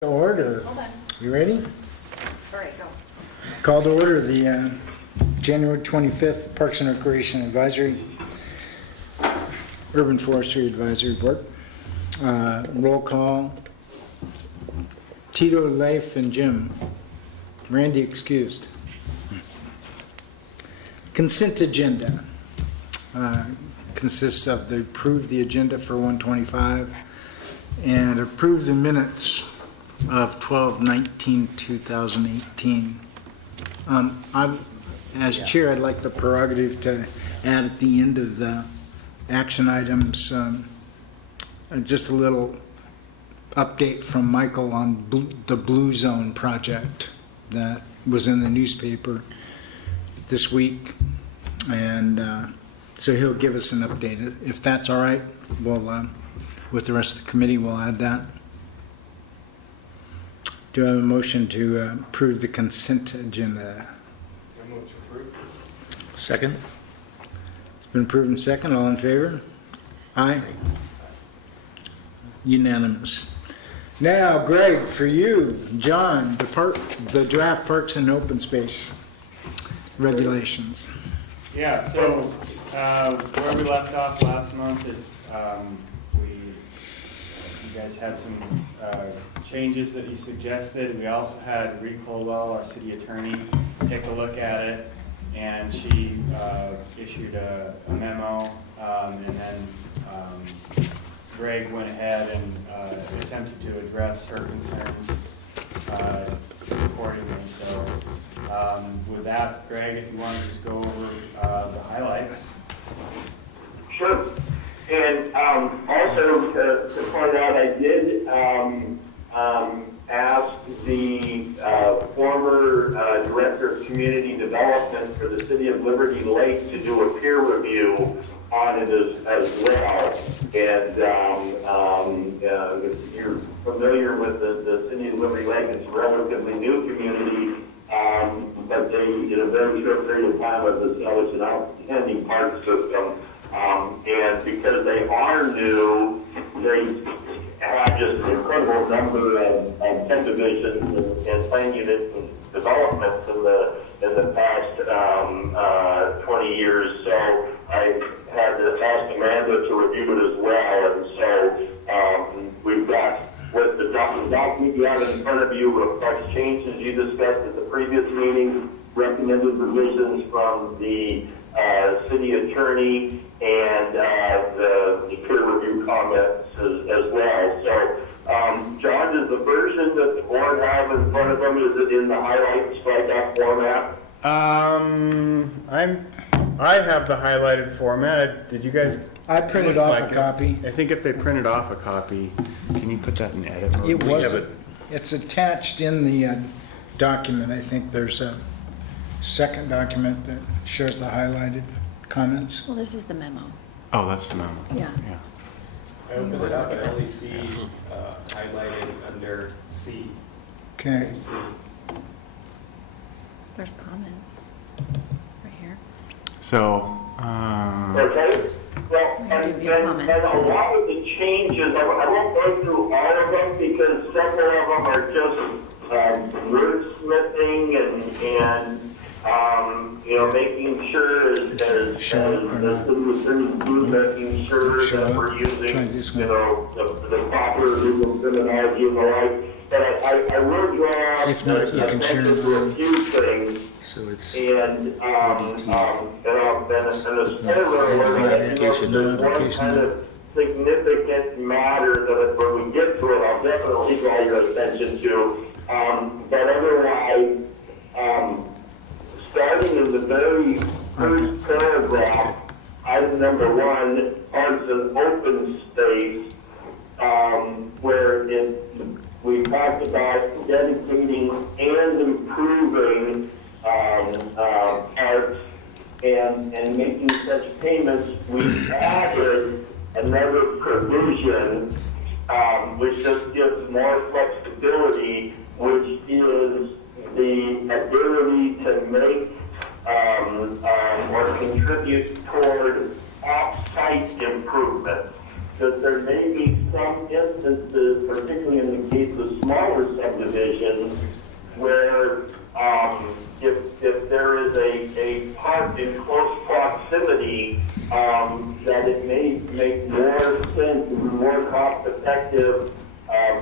Order. Hold on. You ready? All right, go. Call to order the January 25th Parks and Recreation Advisory, Urban Forestry Advisory Board. Roll call. Tito, Leif, and Jim. Randy excused. Consent agenda. Consists of the approve the agenda for 125 and approve the minutes of 12/19/2018. As chair, I'd like the prerogative to add at the end of the action items just a little update from Michael on the Blue Zone project that was in the newspaper this week, and so he'll give us an update. If that's all right, we'll with the rest of the committee, we'll add that. Do I have a motion to approve the consent agenda? I move to approve. Second? It's been approved and second. All in favor? Aye. Unanimous. Now, Greg, for you, John, the draft Parks and Open Space regulations. Yeah, so where we left off last month is you guys had some changes that you suggested. We also had Reed Colwell, our city attorney, take a look at it, and she issued a memo, and then Greg went ahead and attempted to address her concerns accordingly. So with that, Greg, if you want to just go over the highlights. Sure. And also to point out, I did ask the former Director of Community Development for the City of Liberty Lake to do a peer review on it as well. And if you're familiar with the City of Liberty Lake, it's a relatively new community, but they, in a very short period of time, have established an outstanding park system. And because they are new, they have just an incredible number of subdivisions and plan units and developments in the past 20 years. So I had to ask Amanda to review it as well. And so we've got what the document you have in front of you reflects changes you discussed at the previous meeting, recommended revisions from the city attorney, and the peer review comments as well. So, John, is the version that the board have in front of them, is it in the highlight slide deck format? I have the highlighted format. Did you guys? I printed Looks off like a it. copy. I think if they printed off a copy, can you put that in edit mode? It We was, have it. it's attached in the document. I think there's a second document that shows the highlighted comments. Well, this is the memo. Oh, that's the memo. Yeah. I opened it up and I only see highlighted under C. Okay. C. There's comments right here. So, Okay. Well, and a lot of the changes, I won't go through all of them because several of them are just wordsmithing and making sure as the city was making sure that we're using, the proper legal terminology and the like. But I will draw If not, you can share attention to a few things. So it's And a spoiler alert, there's one kind of significant matter that when we get to it, I'll definitely draw your attention to. But otherwise, starting in the very first paragraph, item number 1, parks and open space, where we talked about dedicating and improving parks and making such payments. We added another provision which just gives more flexibility, which is the ability to make or contribute toward off-site improvements. That there may be some instances, particularly in the case of smaller other subdivisions where if there is a park in close proximity, that it may make more sense and be more cost effective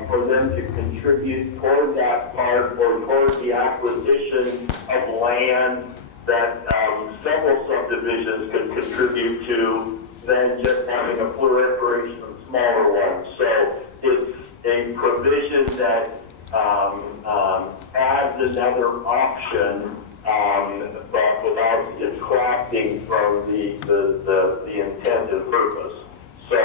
for them to contribute toward that park or toward the acquisition of land that several subdivisions could contribute to than just having a proliferation of smaller ones. So it's a provision that adds another option, but without detracting from the intent and purpose. So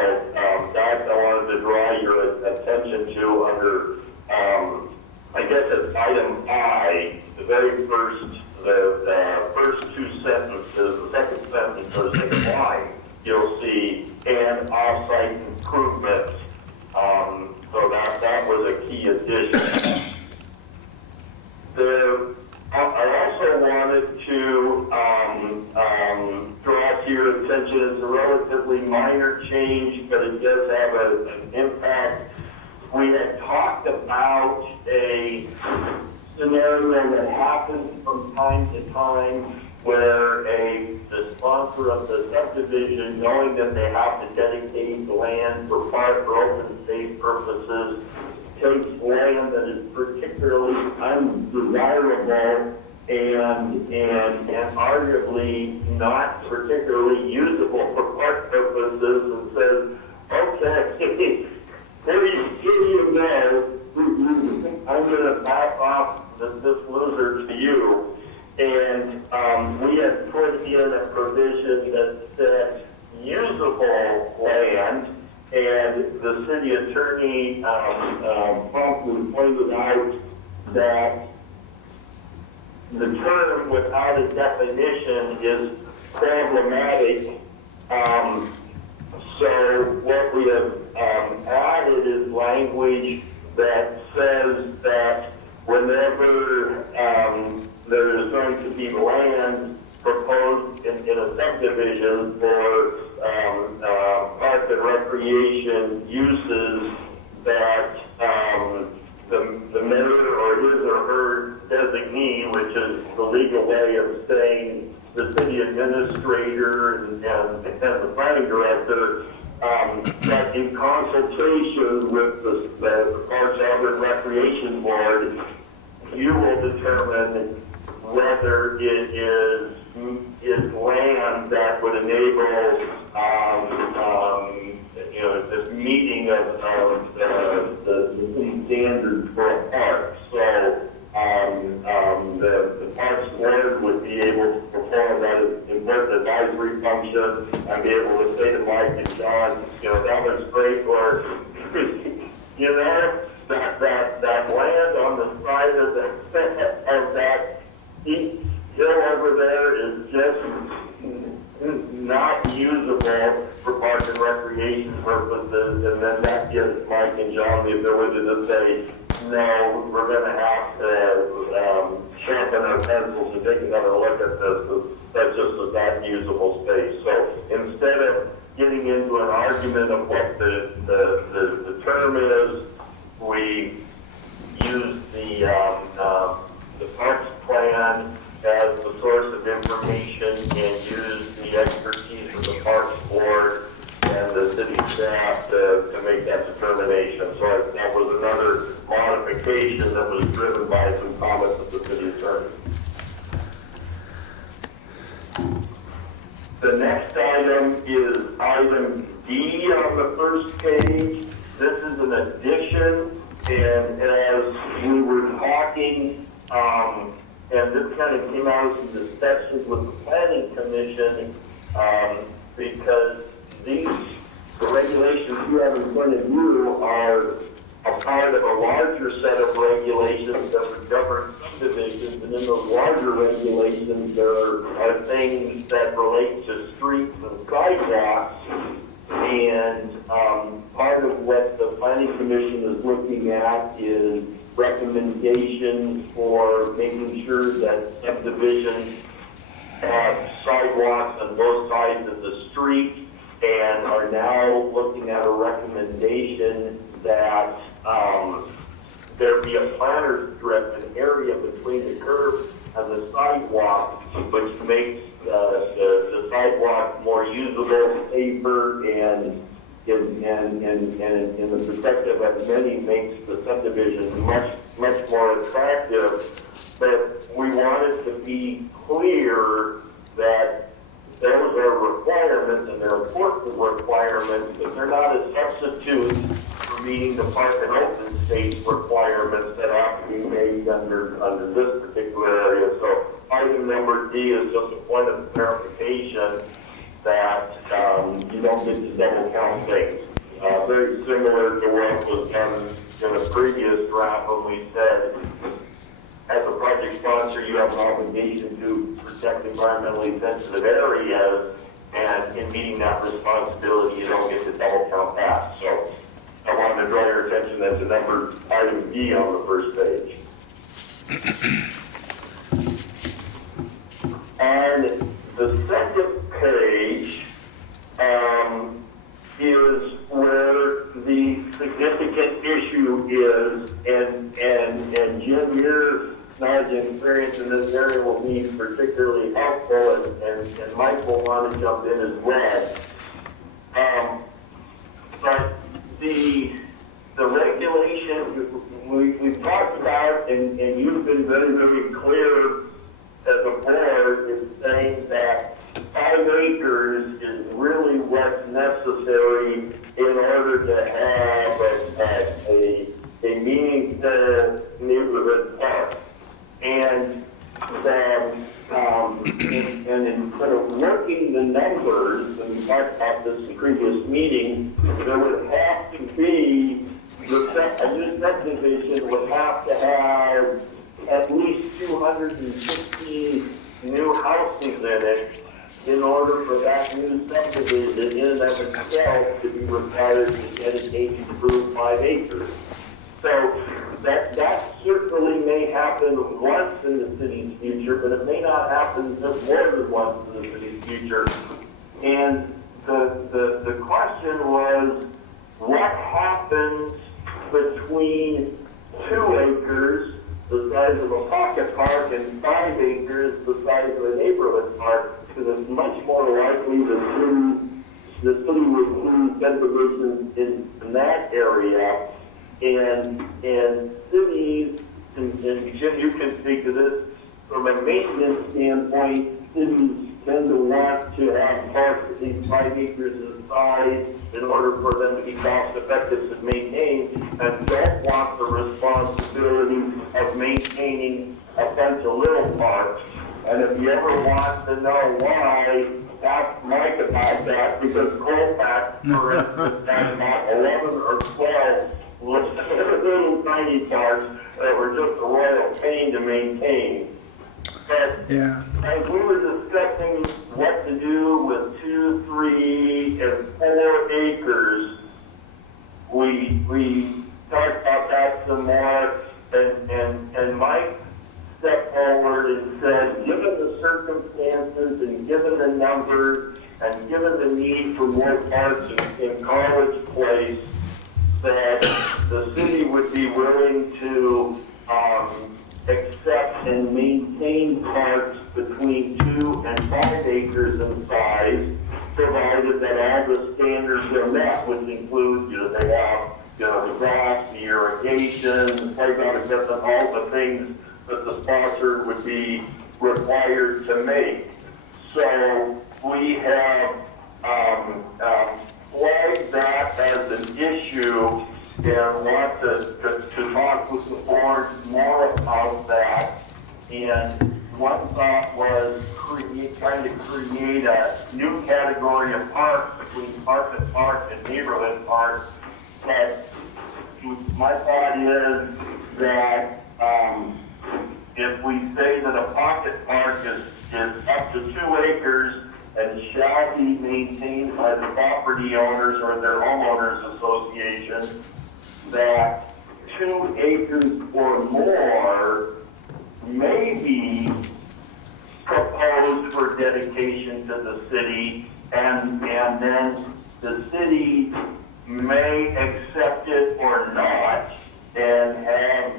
that I wanted to draw your attention to under, I guess it's item I, the very first, the first two sentences, the second sentence or the second line, you'll see and off-site improvements. So that was a key addition. I also wanted to draw to your attention, it's a relatively minor change, but it does have an impact. We had talked about a scenario that happens from time to time where the sponsor of the subdivision, knowing that they have to dedicate the land for park or open space purposes, takes land that is particularly undesirable and arguably not particularly usable for park purposes and says, okay, there you go, I'm going to back off this loser to you. And we had put in a provision that said usable land, and the city attorney promptly pointed out that the term without a definition is problematic. So what we have added is language that says that whenever there is going to be land proposed in a subdivision for park and recreation uses, that the mayor or his or her designee, which is the legal way of saying the city administrator and the planning director, that in consultation with the Parks and Recreation Board, you will determine whether it is land that would enable this meeting of the city standards for a park. So the Parks Board would be able to perform that important advisory function and be able to say to Mike and John, that was great work. That land on the side of that steep hill over there is just not usable for park and recreation purposes, and then that gives Mike and John the ability to say, no, we're going to have to sharpen our pencils and take another look at this. That's just that usable space. So instead of getting into an argument of what the term is, we use the parks plan as the source of information and use the expertise of the Parks Board and the city staff to make that determination. So that was another modification that was driven by some comments of the city attorney. The next item is item D on the first page. This is an addition, and as we were talking, and this kind of came out of some discussions with the Planning Commission, because the regulations you have in front of you are a part of a larger set of regulations that would govern subdivisions, and in those larger regulations there are things that relate to streets and sidewalks, and part of what the Planning Commission is looking at is recommendations for making sure that subdivisions have sidewalks on both sides of the street, and are now looking at a recommendation that there be a planter strip, an area between the curb and the sidewalk, which makes the sidewalk more usable, safer, and in the perspective of many, makes the subdivision much more attractive. But we wanted to be clear that those are requirements, and they're important requirements, but they're not a substitute for meeting the park and open space requirements that have to be made under this particular area. So item number D is just a point of clarification that you don't get to double count things. Very similar to what was done in a previous draft when we said, as a project sponsor, you have an obligation to protect environmentally sensitive areas, and in meeting that responsibility, you don't get to double count that. So I wanted to draw your attention to number item D on the first page. And the second page is where the significant issue is, and Jim, your knowledge and experience in this area will be particularly helpful, and Mike will want to jump in as well. But the regulation we've talked about, and you've been very, very clear as a board, is saying that 5 acres is really what's necessary in order to have a meaningful neighborhood park. And in sort of working the numbers, and we talked about this in the previous meeting, there would have to be, a new subdivision would have to have at least 260 new houses in it in order for that new subdivision in and of itself to be required to get an age-approved 5 acres. So that certainly may happen once in the city's future, but it may not happen just more than once in the city's future. And the question was, what happens between 2 acres, the size of a pocket park, and 5 acres, the size of a neighborhood park? Because it's much more likely the city would lose subdivisions in that area. And cities, and Jim, you can speak to this, from a maintenance standpoint, cities tend to want to have parks at least 5 acres in size in order for them to be cost effective to maintain, and don't want the responsibility of maintaining a bunch of little parks. And if you ever want to know why, ask Mike about that, because Colfax, for instance, had about 11 or 12 little tiny parks that were just a royal pain to maintain. But as we were discussing what to do with 2, 3, and 4 acres, we talked about that some more, and Mike stepped forward and said, given the circumstances and given the numbers and given the need for more parks in College Place, that the city would be willing to accept and maintain parks between 2 and 5 acres in size, provided that all the standards are met, which include, they have, the grass, the irrigation, the playground equipment, all the things that the sponsor would be required to make. So we have flagged that as an issue and want to talk with the board more about that. And one thought was trying to create a new category of parks between park and neighborhood parks. But my thought is that if we say that a pocket park is up to 2 acres and shall be maintained by the property owners or their homeowners association, that 2 acres or more may be proposed for dedication to the city, and then the city may accept it or not, and have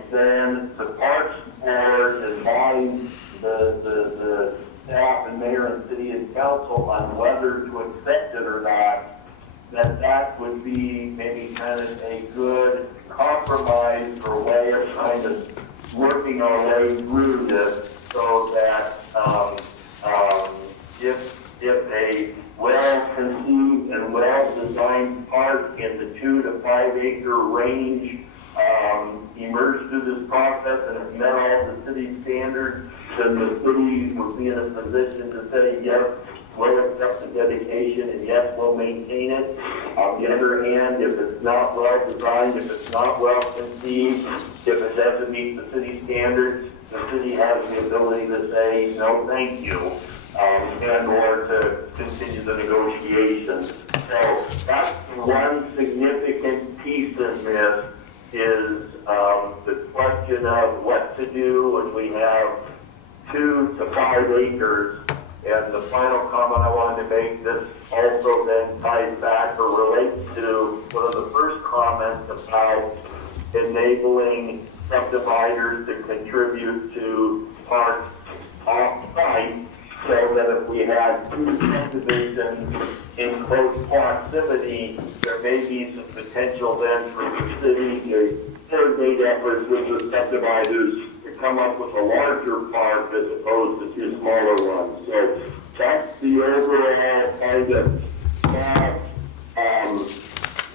and working our way through this so that if a well-conceived and well-designed park in the 2 to 5 acre range emerged through this process and has met all the city standards, then the city would be in a position to say, yes, we'll accept the dedication and yes, we'll maintain it. On the other hand, if it's not well designed, if it's not well conceived, if it doesn't meet the city standards, the city has the ability to say, no, thank you, and or to continue the negotiations. So that's one significant piece in this is the question of what to do when we have 2 to 5 acres. And the final comment I wanted to make, this also then ties back or relates to one of the first comments about enabling subdividers to contribute to parks off-site, so that if we had 2 subdivisions in close proximity, there may be some potential then for the city to coordinate efforts with the subdividers to come up with a larger park as opposed to 2 smaller ones. So that's the overall kind of thought.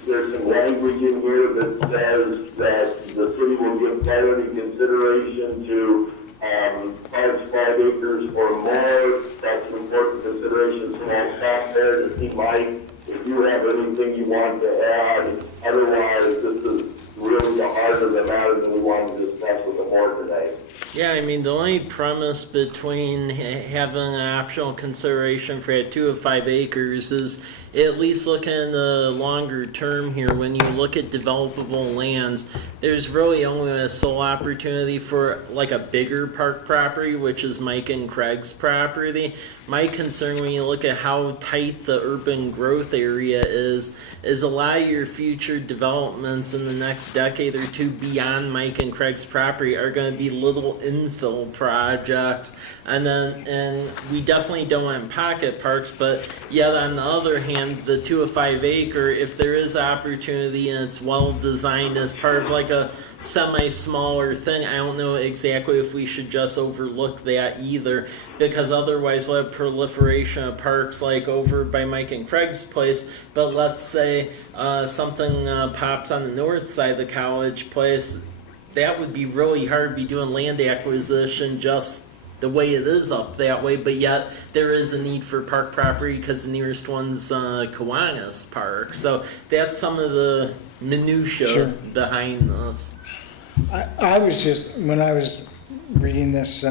There's some language in here that says that the city will give priority consideration to parks 5 acres or more. That's an important consideration. So I'll stop there to see Mike if you have anything you want to add. Otherwise, this is really the heart of the matter that we want to discuss with the board today. Yeah, I mean, the only premise between having an optional consideration for that 2 to 5 acres is at least looking in the longer term here. When you look at developable lands, there's really only a sole opportunity for like a bigger park property, which is Mike and Craig's property. My concern when you look at how tight the urban growth area is a lot of your future developments in the next decade or 2 beyond Mike and Craig's property are going to be little infill projects. And we definitely don't want pocket parks, but yet on the other hand, the 2 to 5 acre, if there is opportunity and it's well designed as part of like a semi-smaller thing, I don't know exactly if we should just overlook that either, because otherwise we'll have proliferation of parks like over by Mike and Craig's place. But let's say something pops on the north side of the college place, that would be really hard to be doing land acquisition just the way it is up that way, but yet there is a need for park property because the nearest one's Kiwanis Park. So that's some of the minutia behind this. I was just, when I was reading this,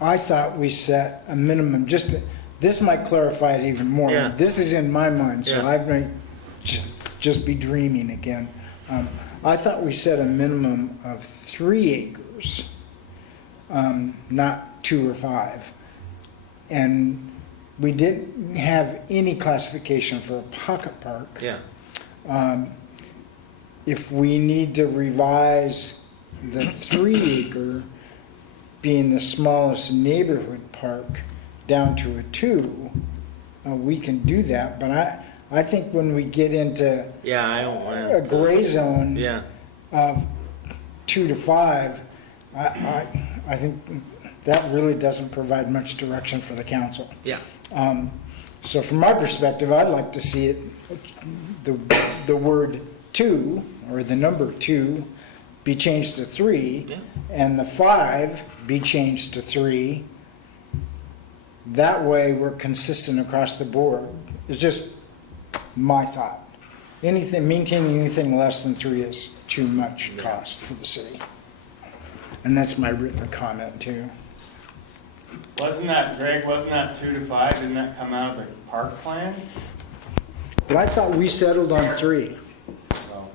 I thought we set a minimum, this might clarify it even more. Yeah. This is in my mind, so Yeah. I might just be dreaming again. I thought we set a minimum of 3 acres, not 2 or 5. And we didn't have any classification for a pocket park. Yeah. If we need to revise the 3 acre being the smallest neighborhood park down to a 2, we can do that. But I think when we get into Yeah, I don't want a gray zone Yeah. of 2 to 5, I think that really doesn't provide much direction for the council. Yeah. So from my perspective, I'd like to see it, the word 2 or the number 2 be changed to 3, Yeah. and the 5 be changed to 3. That way we're consistent across the board. It's just my thought. Maintaining anything less than 3 is too much cost for the city. And that's my written comment too. Wasn't that, Greg, wasn't that 2 to 5, didn't that come out of the park plan? But I thought we settled on 3. So,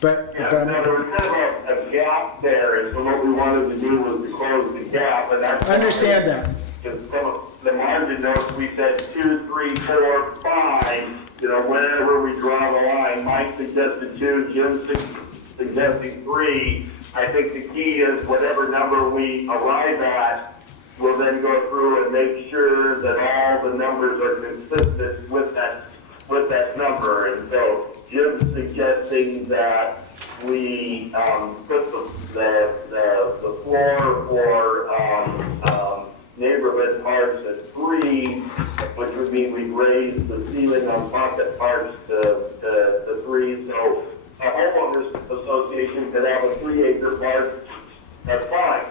But Yeah, no, there was kind of a gap there, and so what we wanted to do was to close the gap, and that's. I understand that. Because some of the margin notes, we said 2, 3, 4, 5, wherever we draw the line. Mike suggested 2, Jim suggesting 3. I think the key is whatever number we arrive at, we'll then go through and make sure that all the numbers are consistent with that number. And so Jim's suggesting that we put the floor for neighborhood parks at 3, which would mean we'd raise the ceiling on pocket parks to 3. So a homeowners association could have a 3-acre park, that's fine.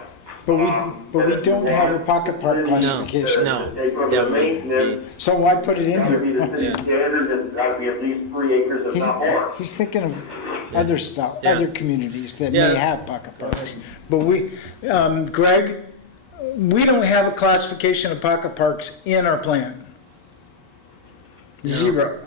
But we don't have a pocket park classification. No. Take over the maintenance, So why put it in gotta be the here? city standard, it's gotta be at least 3 acres, if not more. He's thinking of other stuff, Yeah. other communities that Yeah. may have pocket parks. But we, Greg, we don't have a classification of pocket parks in our plan. Zero.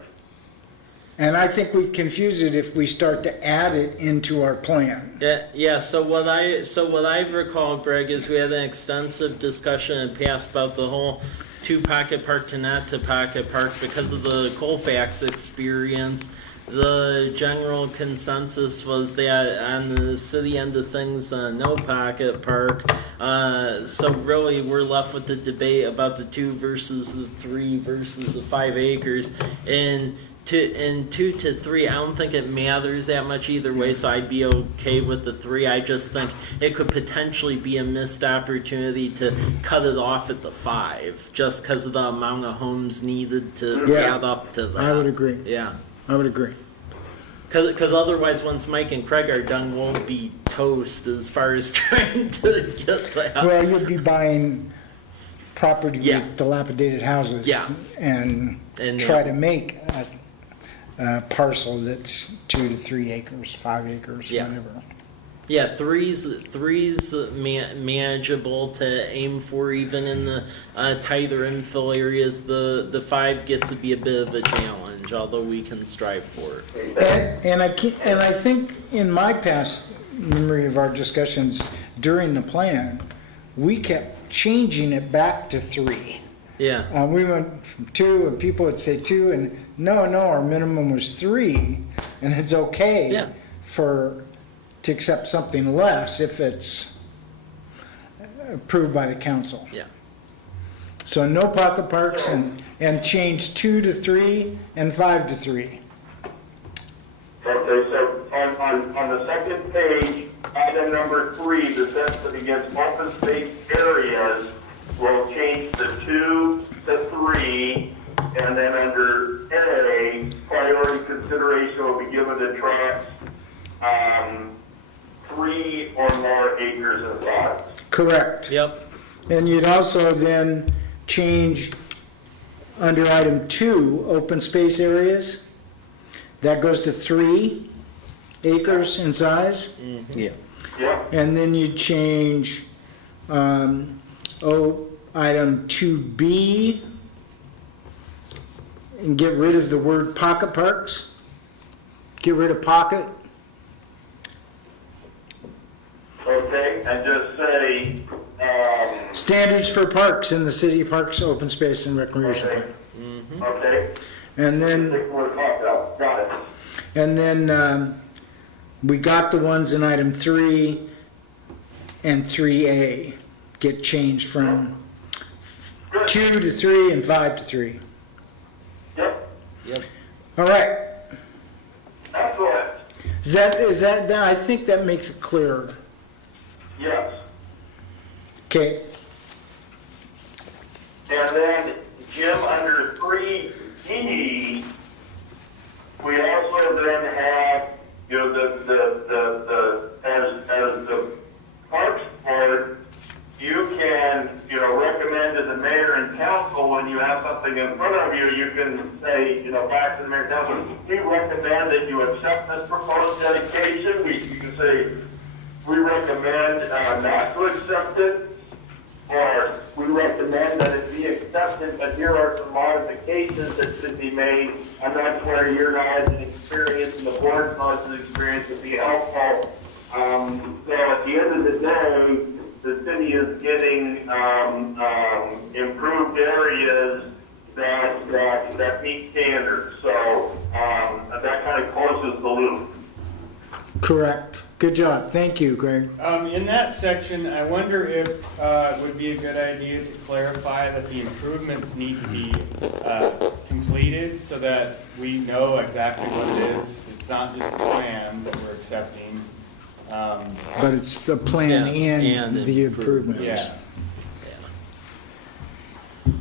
And I think we confuse it if we start to add it into our plan. Yeah, so what I recall, Greg, is we had an extensive discussion in the past about the whole to pocket park to not to pocket park because of the Colfax experience. The general consensus was that on the city end of things, no pocket park. So really, we're left with the debate about the 2 versus the 3 versus the 5 acres. And 2 to 3, I don't think it matters that much either way, so I'd be okay with the 3. I just think it could potentially be a missed opportunity to cut it off at the 5, just because of the amount of homes needed to Yeah. add up to that. I would agree. Yeah. I would agree. Because otherwise, once Mike and Craig are done, we'll be toast as far as trying to get that. Well, you'll be buying property Yeah. with dilapidated houses. Yeah. And And, try to make a parcel that's 2 to 3 acres, 5 acres, Yeah. whatever. Yeah, three's manageable to aim for even in the tighter infill areas. The 5 gets to be a bit of a challenge, although we can strive for it. And I think in my past memory of our discussions during the plan, we kept changing it back to 3. Yeah, We went from 2, and people would say 2, and no, our minimum was 3, and it's okay Yeah. to accept something less if it's approved by the council. yeah. So no pocket parks and change 2 to 3 and 5 to 3. Okay, so on the second page, item number 3, the census against open space areas will change the 2 to 3, and then under A, priority consideration will be given to tracts 3 or more acres in size. Correct. Yep. And you'd also then change under item 2, open space areas. That goes to 3 acres in size. Yeah. Yep, And then you change item 2B and get rid of the word pocket parks. Get rid of pocket. okay, and just say, Standards for parks in the city parks, open space and recreation okay, plan. okay, And then, take what we're talking about, got it. and then we got the ones in item 3 and 3A get changed from Good, 2 to 3 and 5 to 3. yep, Yep. All right. excellent, Is that, I think that makes it clearer. yes. Okay. And then, Jim, under 3E, we also then have, you know, as the Parks Board, you can, you know, recommend to the mayor and council when you have something in front of you, you can say, you know, back to the mayor and council, we recommend that you accept this proposed dedication. You can say, we recommend not to accept it, or we recommend that it be accepted, but here are some modifications that should be made. And that's where your guys' experience and the board's guys' experience would be helpful. So at the end of the day, the city is getting improved areas that meet standards. So that kind of closes the loop. Correct. Good job. Thank you, Greg. In that section, I wonder if it would be a good idea to clarify that the improvements need to be completed so that we know exactly what it is. It's not just a plan that we're accepting. But it's the plan Yeah, and and the improvements. improvements. Yeah.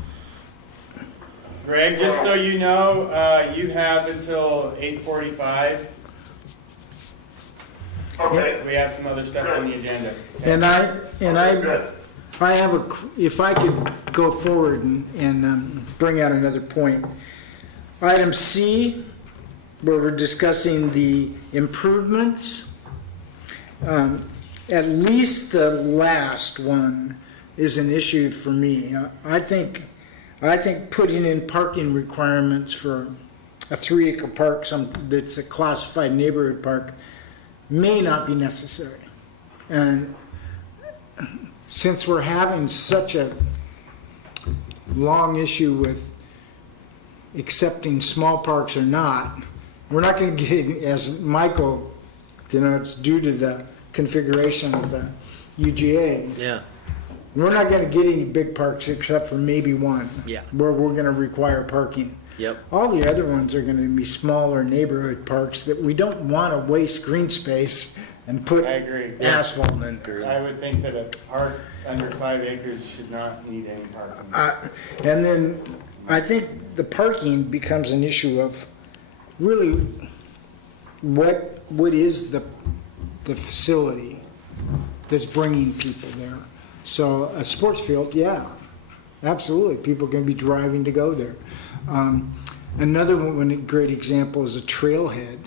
Greg, just so you know, you have until 8:45. Okay. We have some other stuff on the agenda. And I Good. have if I could go forward and bring out another point. Item C, where we're discussing the improvements, at least the last one is an issue for me. I think putting in parking requirements for a 3-acre park, that's a classified neighborhood park, may not be necessary. And since we're having such a long issue with accepting small parks or not, we're not going to get, as Michael denotes, due to the configuration of the UGA, Yeah, we're not going to get any big parks except for maybe one, Yeah. where we're going to require parking. yep, All the other ones are going to be smaller neighborhood parks that we don't want to waste green space and put I agree. asphalt in. I would think that a park under 5 acres should not need any parking. And then I think the parking becomes an issue of really what is the facility that's bringing people there. So a sports field, yeah, absolutely. People can be driving to go there. Another one, a great example is a trailhead.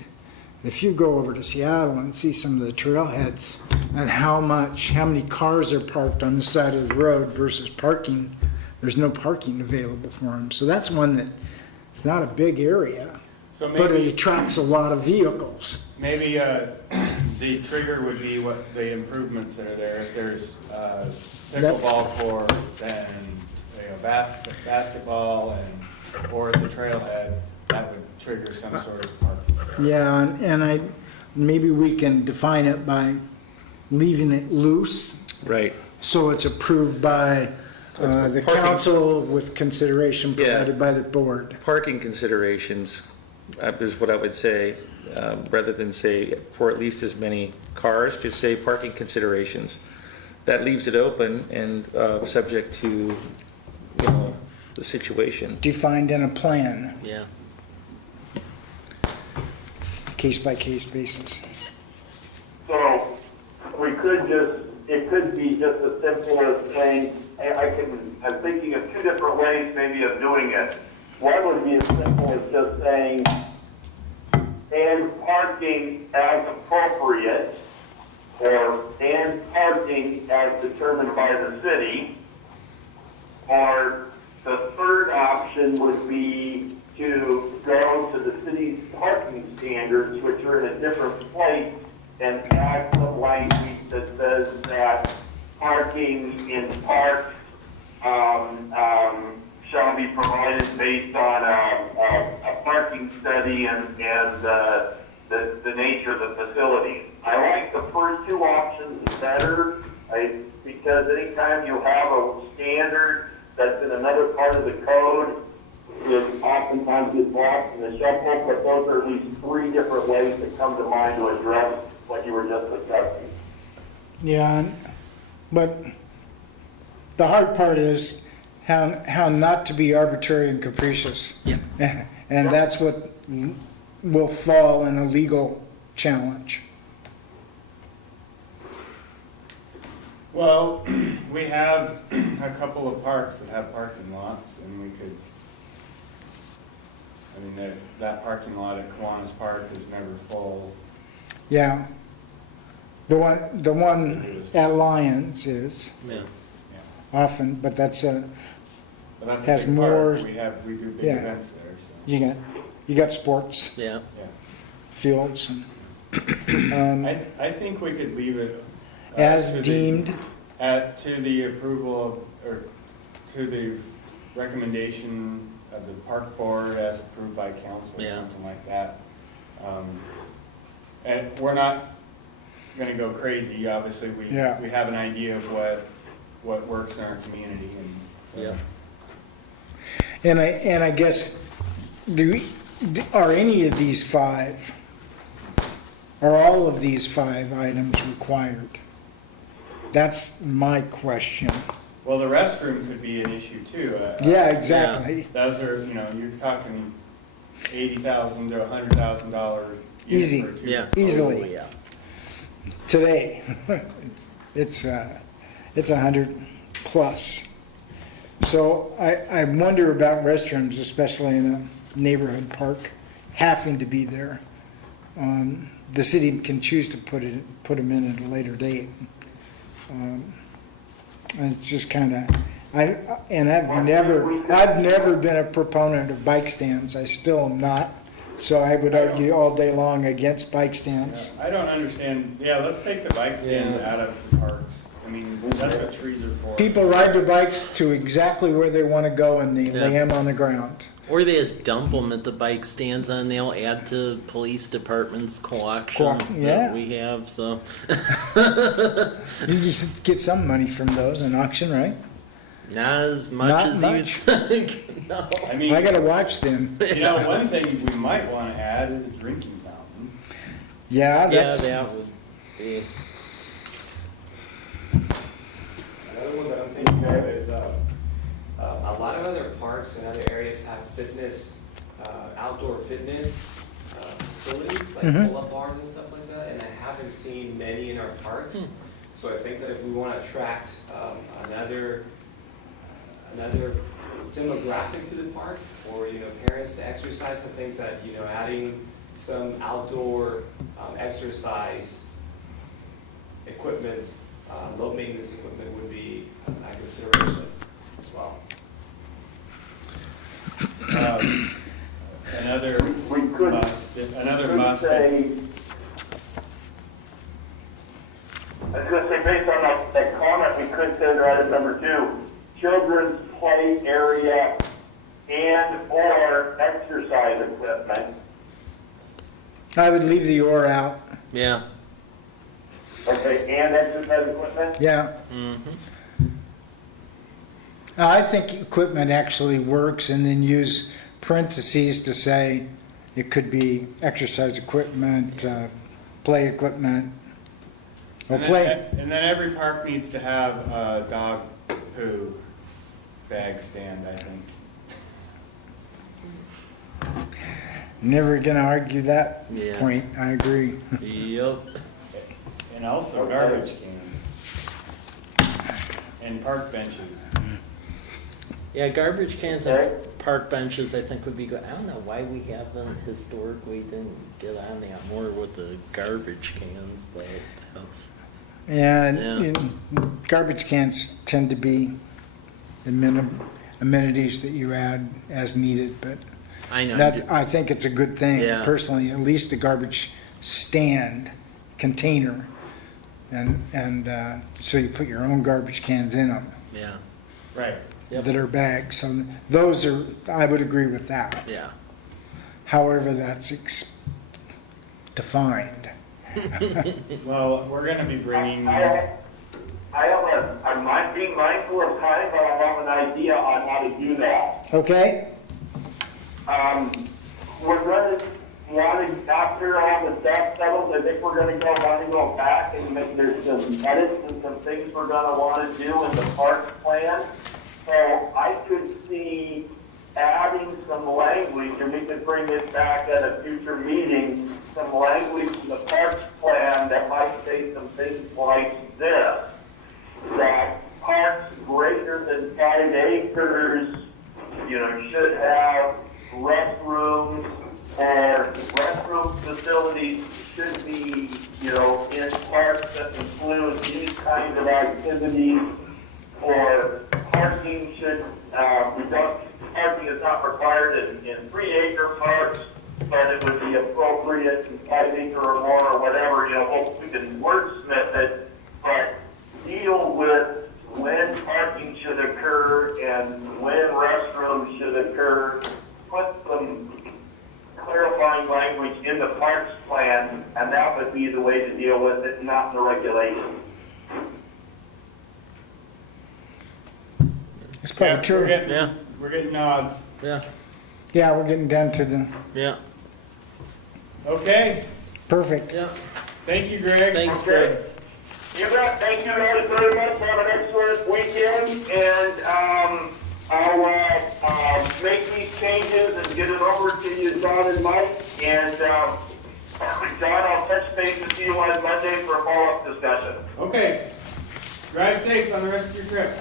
If you go over to Seattle and see some of the trailheads and how many cars are parked on the side of the road versus parking, there's no parking available for them. So that's one that it's not a big area, So but it maybe, attracts a lot of vehicles. maybe the trigger would be what the improvements that are there. If there's pickleball courts and basketball or it's a trailhead, that would trigger some sort of parking. Yeah, and maybe we can define it by leaving it loose, Right. so it's approved by the Parking. council with consideration Yeah. provided by the board. Parking considerations is what I would say, rather than say for at least as many cars, just say parking considerations. That leaves it open and subject to, the situation. Defined in a plan, yeah. case-by-case basis. So it could be just as simple as saying, I'm thinking of 2 different ways maybe of doing it. One would be as simple as just saying, and parking as appropriate, or and parking as determined by the city. Or the third option would be to go to the city's parking standards, which are in a different place, and add some language that says that parking in parks shall be provided based on a parking study and the nature of the facility. I like the first 2 options better, because anytime you have a standard that's in another part of the code, it oftentimes gets lost in the shuffle, but those are at least 3 different ways that come to mind to address what you were just discussing. Yeah, but the hard part is how not to be arbitrary and capricious. Yeah. And that's what will fall in a legal challenge. Well, we have a couple of parks that have parking lots, and we could, that parking lot at Kiwanis Park is never full. Yeah. The one at Lions is Yeah. often, but that's But that's Has a big more- park. We do big yeah. events there, so, you got sports Yeah. yeah. fields and I think we could leave it. as to the- deemed. To the approval of, or to the recommendation of the park board as approved by council, or Yeah. something like that. And we're not gonna go crazy. Obviously, Yeah. we have an idea of what works in our community and. so. Yeah. And I guess, are any of these 5, are all of these 5 items required? That's my question. Well, the restroom could be an issue too. Yeah, exactly. Those are, you're talking $80,000 to $100,000. Easy. For 2. Yeah. Easily. Oh, yeah. Today, it's 100 plus. So I wonder about restrooms, especially in a neighborhood park, having to be there. The city can choose to put them in at a later date. And it's just kind of, I've never been a proponent of bike stands. I still am not. So I would argue all day long against bike stands. I don't understand. Yeah, let's take the bike stand Yeah. out of the parks. I mean, that's what trees are for. People ride their bikes to exactly where they want to go, and they lay Yeah. them on the ground. Or they just dump them at the bike stands and they'll add to police department's collection Yeah. that we have, so. You get some money from those in auction, right? Not as much Not as much. you'd think, no. I mean, I gotta watch them. one thing we might want to add is a drinking fountain. Yeah, Yeah, that's, that would be, Another one that I'm thinking of is, a lot of other parks and other areas have fitness, outdoor fitness facilities, like Mhm. pull-up bars and stuff like that, and I haven't seen many in our parks. So I think that if we want to attract another demographic to the park, or, parents to exercise, I think that, adding some outdoor exercise equipment, low maintenance equipment would be a consideration as well. Another We could, another could must. say, I was gonna say, based on that comment, we could say right at number 2, children's play area and/or exercise equipment. I would leave the or out. yeah. Okay, and exercise equipment? Yeah. Mm-hmm. I think equipment actually works, and then use parentheses to say it could be exercise equipment, play equipment. Or play. And then every park needs to have a dog poo bag stand, I think. Never gonna argue that Yeah. point. I agree. Yep. And also garbage cans. And park benches. Yeah, garbage cans Okay. and park benches, I think would be good. I don't know why we haven't historically didn't get on that more with the garbage cans, but that's, And Yeah. Garbage cans tend to be amenities that you add as needed, but I know. that, I think it's a good thing, Yeah. personally, at least a garbage stand container. And so you put your own garbage cans in them Yeah, Right. Yep. that are bags. So those are, I would agree with that. yeah. However, that's defined. Well, we're gonna be bringing, I'm being mindful of time, but I have an idea on how to do that. Okay? We're going to want to, after all the dust settles, I think we're going to go back and there's some edits and some things we're going to want to do in the parks plan. So I could see adding some language, and we could bring this back at a future meeting, some language in the parks plan that might say some things like this, that parks greater than 5 acres, should have restrooms, or restroom facilities should be, in parks that include these kinds of activities, or parking should, parking is not required in 3-acre parks, but it would be appropriate in 5-acre or more, or whatever, we can wordsmith it, but deal with when parking should occur and when restrooms should occur, put some clarifying language in the parks plan, and that would might be the way to deal with it, not in the regulations. It's probably Yeah, true. Yeah. We're getting nods. Yeah, Yeah, we're getting down to the, yeah, Okay, perfect. yeah. thank you, Greg. Thanks, Greg. You bet. Thank you guys very much. Have an excellent weekend, and I'll make these changes and get it over to you, John and Mike. And John, I'll touch base with you on Monday for a follow-up discussion. Okay, drive safe on the rest of your trip.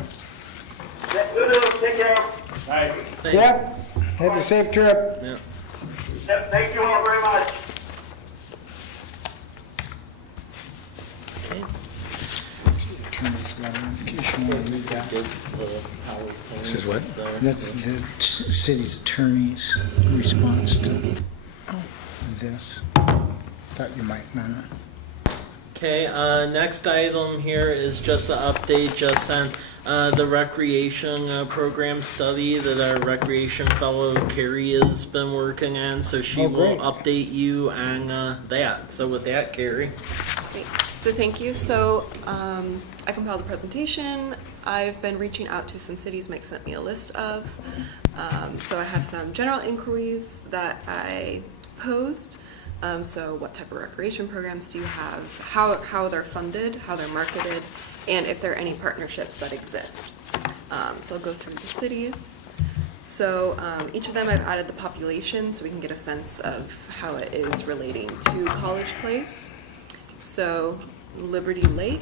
Yes, we do. Take care. Bye. Thanks. Yep, have a safe trip. Yeah. Yes, thank you all very much. Okay. Attorney's got an application. Wanna read that? This is what? That's the city's attorney's response to this. Thought you might wanna. Okay, next item here is just an update just on the recreation program study that our recreation fellow Carrie has been working on, so she Oh, will great. update you on that. So with that, Carrie. Great. So thank you. So I compiled a presentation. I've been reaching out to some cities Mike sent me a list of. So I have some general inquiries that I posed. So what type of recreation programs do you have? How they're funded, how they're marketed, and if there are any partnerships that exist. So I'll go through the cities. So each of them I've added the population so we can get a sense of how it is relating to College Place. So Liberty Lake.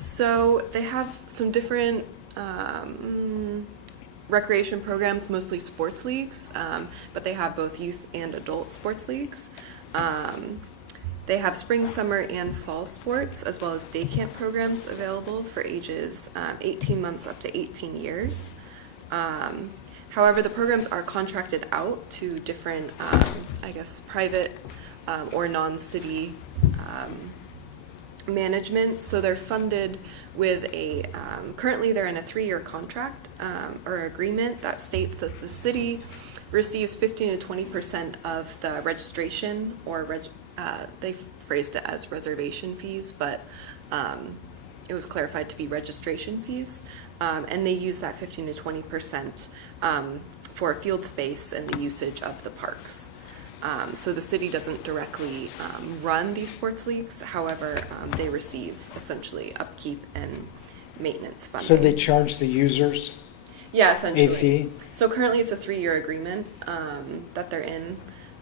So they have some different recreation programs, mostly sports leagues, but they have both youth and adult sports leagues. They have spring, summer, and fall sports, as well as day camp programs available for ages 18 months up to 18 years. However, the programs are contracted out to different, private or non-city management. So they're funded with a, currently they're in a 3-year contract or agreement that states that the city receives 15 to 20% of the registration or they phrased it as reservation fees, but it was clarified to be registration fees. And they use that 15 to 20% for field space and the usage of the parks. So the city doesn't directly run these sports leagues. However, they receive essentially upkeep and maintenance funding. So they charge the users Yeah, essentially. a fee? So currently it's a 3-year agreement that they're in.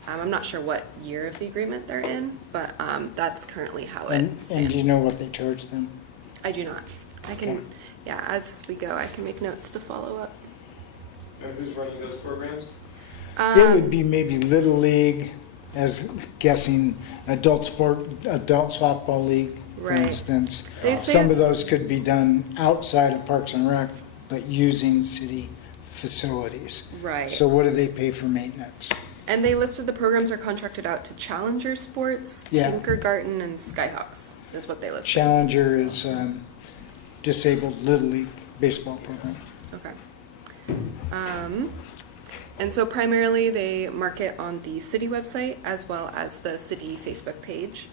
I'm not sure what year of the agreement they're in, but that's currently how it stands. And do you know what they charge them? I do not. I can, Okay. yeah, as we go, I can make notes to follow up. And who's running those programs? It would be maybe Little League, as guessing, adult softball league, for Right. instance. They say- Some of those could be done outside of Parks and Rec, but using city facilities. Right. So what do they pay for maintenance? And they listed the programs are contracted out to Challenger Sports, Yeah. Tinkergarten, and Skyhawks is what they listed. Challenger is disabled Little League baseball program. Okay. And so primarily they market on the city website as well as the city Facebook page.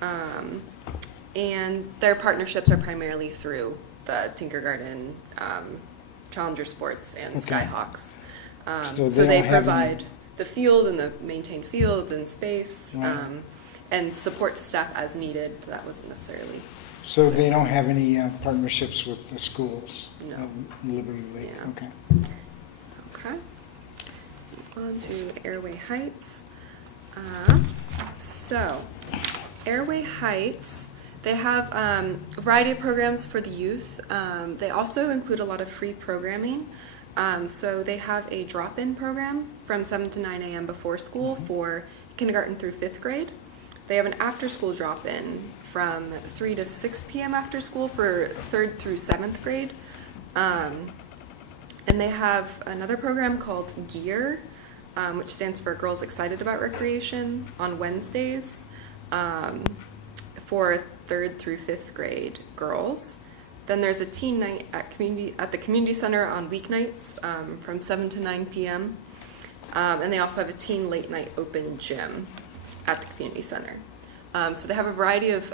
And their partnerships are primarily through the Tinkergarten, Challenger Sports, and Okay. Skyhawks. So So they they don't have provide the field and the maintained fields and space, Wow. and support to staff as needed. That wasn't necessarily, So they don't have any partnerships with the schools? No. of Liberty Lake, Yeah. okay. okay. On to Airway Heights. So, Airway Heights, they have a variety of programs for the youth. They also include a lot of free programming. So they have a drop-in program from 7 to 9 a.m. before school for kindergarten through 5th grade. They have an after-school drop-in from 3 to 6 p.m. after school for 3rd through 7th grade. And they have another program called GEAR, which stands for Girls Excited About Recreation, on Wednesdays for 3rd through 5th grade girls. Then there's a teen night at the community center on weeknights from 7 to 9 p.m. And they also have a teen late night open gym at the community center. So they have a variety of,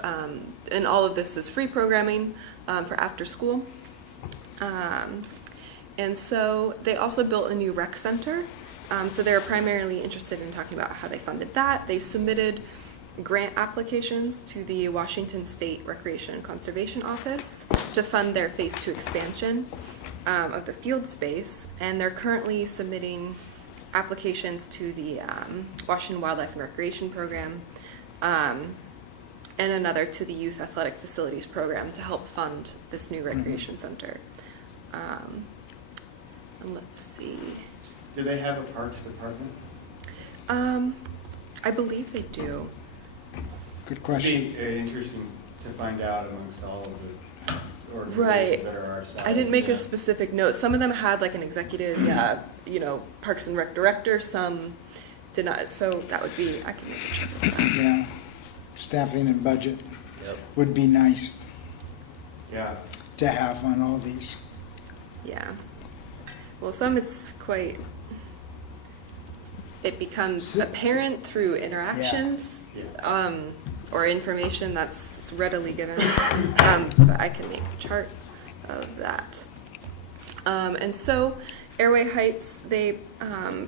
and all of this is free programming for after school. And so they also built a new rec center. So they're primarily interested in talking about how they funded that. They submitted grant applications to the Washington State Recreation and Conservation Office to fund their Phase 2 expansion of the field space. And they're currently submitting applications to the Washington Wildlife and Recreation Program and another to the Youth Athletic Facilities Program to help fund this new recreation center. And let's see. Do they have a parks department? I believe they do. Good It'd question. be interesting to find out amongst all of the Right. organizations that are our size. I didn't make a Yeah. specific note. Some of them had like an executive, Parks and Rec director. Some did not. So that would be, I can make a check of that. Yeah, staffing and budget Yep. would be nice Yeah. to have on all these. Yeah. Well, some it's quite, it becomes apparent through interactions. Yeah. Or information that's just readily given. But I can make a chart of that. And so Airway Heights, they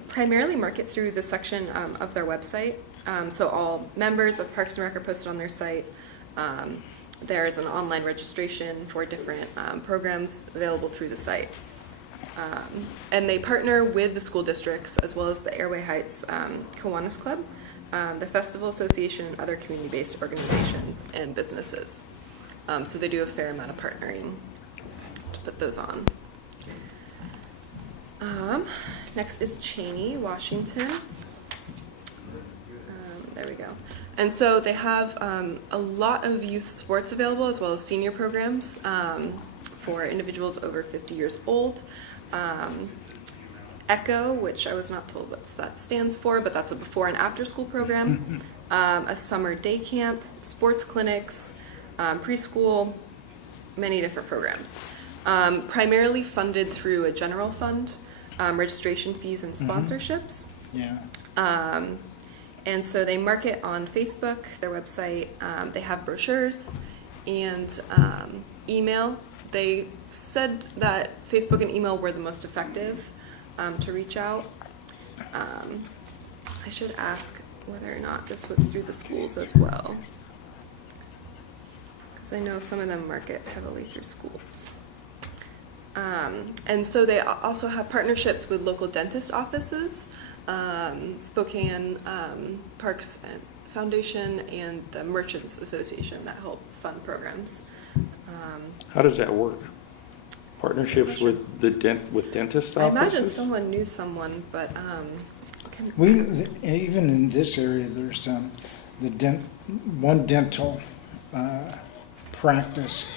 primarily market through the section of their website. So all members of Parks and Rec are posted on their site. There's an online registration for different programs available through the site. And they partner with the school districts as well as the Airway Heights Kiwanis Club, the Festival Association, and other community-based organizations and businesses. So they do a fair amount of partnering to put those on. Next is Cheney, Washington. There we go. And so they have a lot of youth sports available as well as senior programs for individuals over 50 years old. ECHO, which I was not told what that stands for, but that's a before and after school program, a summer day camp, sports clinics, preschool, many different programs. Primarily funded through a general fund, registration fees and sponsorships. Yeah. And so they market on Facebook, their website. They have brochures and email. They said that Facebook and email were the most effective to reach out. I should ask whether or not this was through the schools as well, because I know some of them market heavily through schools. And so they also have partnerships with local dentist offices, Spokane Parks and Foundation, and the Merchants Association that help fund programs. How does that work? Partnerships with with dentist I offices? imagine someone knew someone, but Even in this area, there's one dental practice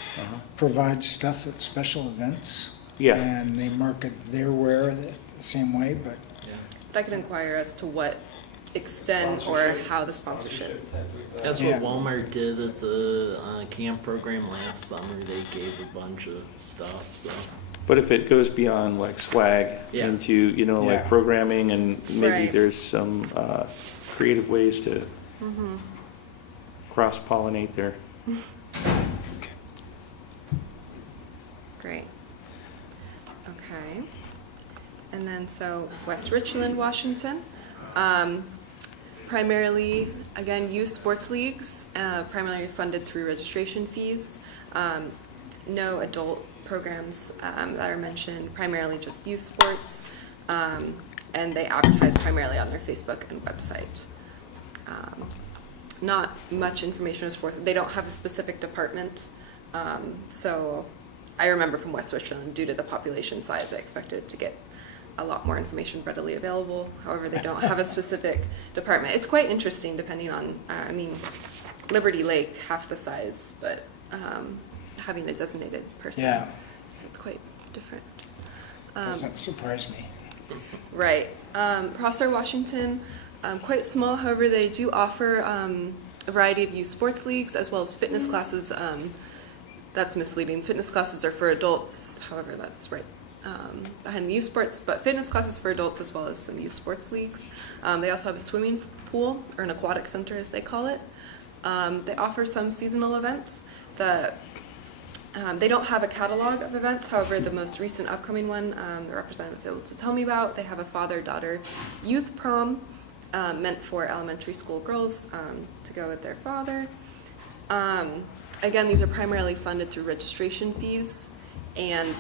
provides stuff at special events. Yeah. And they market their wear the same way, but I can inquire as to what extent or how the sponsorship. That's Yeah. what Walmart did at the camp program last summer. They gave a bunch of stuff, so. But if it goes beyond like swag Yeah. into, Yeah. like programming, and maybe Right. there's some creative ways to Mhm. cross-pollinate there. Great. Okay. And then so West Richland, Washington. Primarily, again, youth sports leagues, primarily funded through registration fees. No adult programs that are mentioned, primarily just youth sports. And they advertise primarily on their Facebook and website. Not much information is forth. They don't have a specific department. So I remember from West Richland, due to the population size, I expected to get a lot more information readily available. However, they don't have a specific department. It's quite interesting depending on, Liberty Lake, half the size, but having a designated person. yeah, So it's quite different. doesn't surprise me. Right. Prosser, Washington, quite small. However, they do offer a variety of youth sports leagues as well as fitness classes. That's misleading. Fitness classes are for adults. However, that's right. behind the youth sports, but fitness classes for adults as well as some youth sports leagues. They also have a swimming pool, or an aquatic center as they call it. They offer some seasonal events. They don't have a catalog of events, however, the most recent upcoming one, the representative was able to tell me about, they have a father-daughter youth prom meant for elementary school girls to go with their father. Again, these are primarily funded through registration fees, and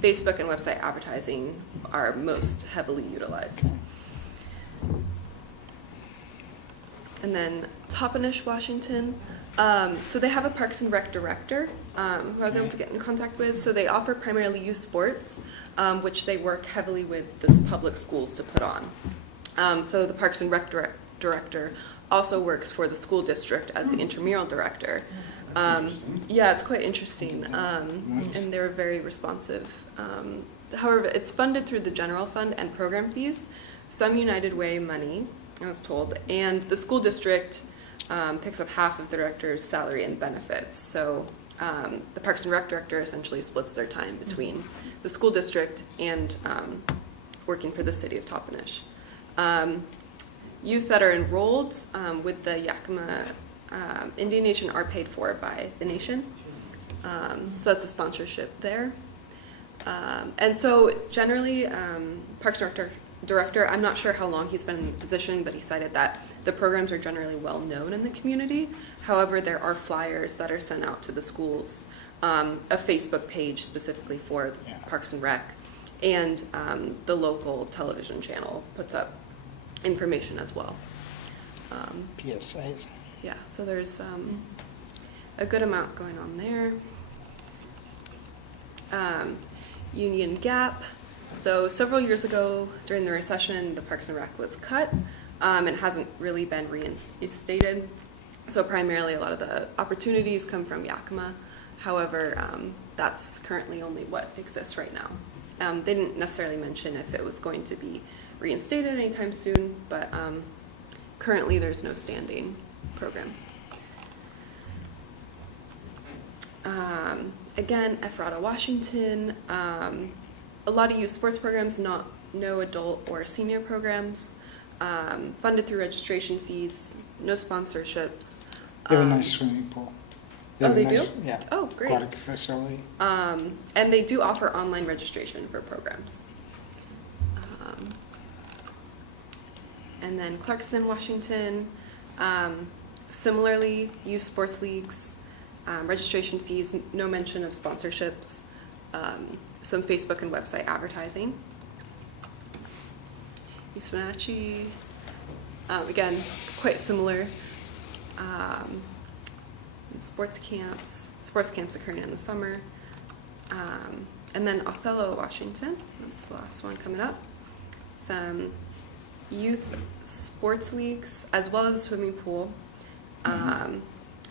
Facebook and website advertising are most heavily utilized. And then Toppenish, Washington. So they have a Parks and Rec director who I was able to get in contact with. So they offer primarily youth sports, which they work heavily with the public schools to put on. So the Parks and Rec director also works for the school district as the intramural director. Yeah, it's quite interesting, and they're very responsive. However, it's funded through the general fund and program fees, some United Way money, I was told, and the school district picks up half of the director's salary and benefits. So the Parks and Rec director essentially splits their time between the school district and working for the city of Toppenish. Youth that are enrolled with the Yakima Indian Nation are paid for by the nation. So that's a sponsorship there. And so generally, Parks and Rec director, I'm not sure how long he's been in the position, but he cited that the programs are generally well known in the community. However, there are flyers that are sent out to the schools, a Facebook page specifically for Parks and Rec, and the local television channel puts up information as well. PSAs. Yeah, so there's a good amount going on there. Union Gap. So several years ago during the recession, the Parks and Rec was cut and hasn't really been reinstated. So primarily a lot of the opportunities come from Yakima. However, that's currently only what exists right now. They didn't necessarily mention if it was going to be reinstated anytime soon, but currently there's no standing program. Again, Ephrata, Washington. A lot of youth sports programs, no adult or senior programs, funded through registration fees, no sponsorships. They have a nice swimming pool. Oh, they do? Yeah. Oh, great. Aquatic facility. And they do offer online registration for programs. And then Clarkston, Washington, similarly, youth sports leagues, registration fees, no mention of sponsorships, some Facebook and website advertising. East Wenatchee, again, quite similar. Sports camps occurring in the summer. And then Othello, Washington, that's the last one coming up. Some youth sports leagues, as well as a swimming pool.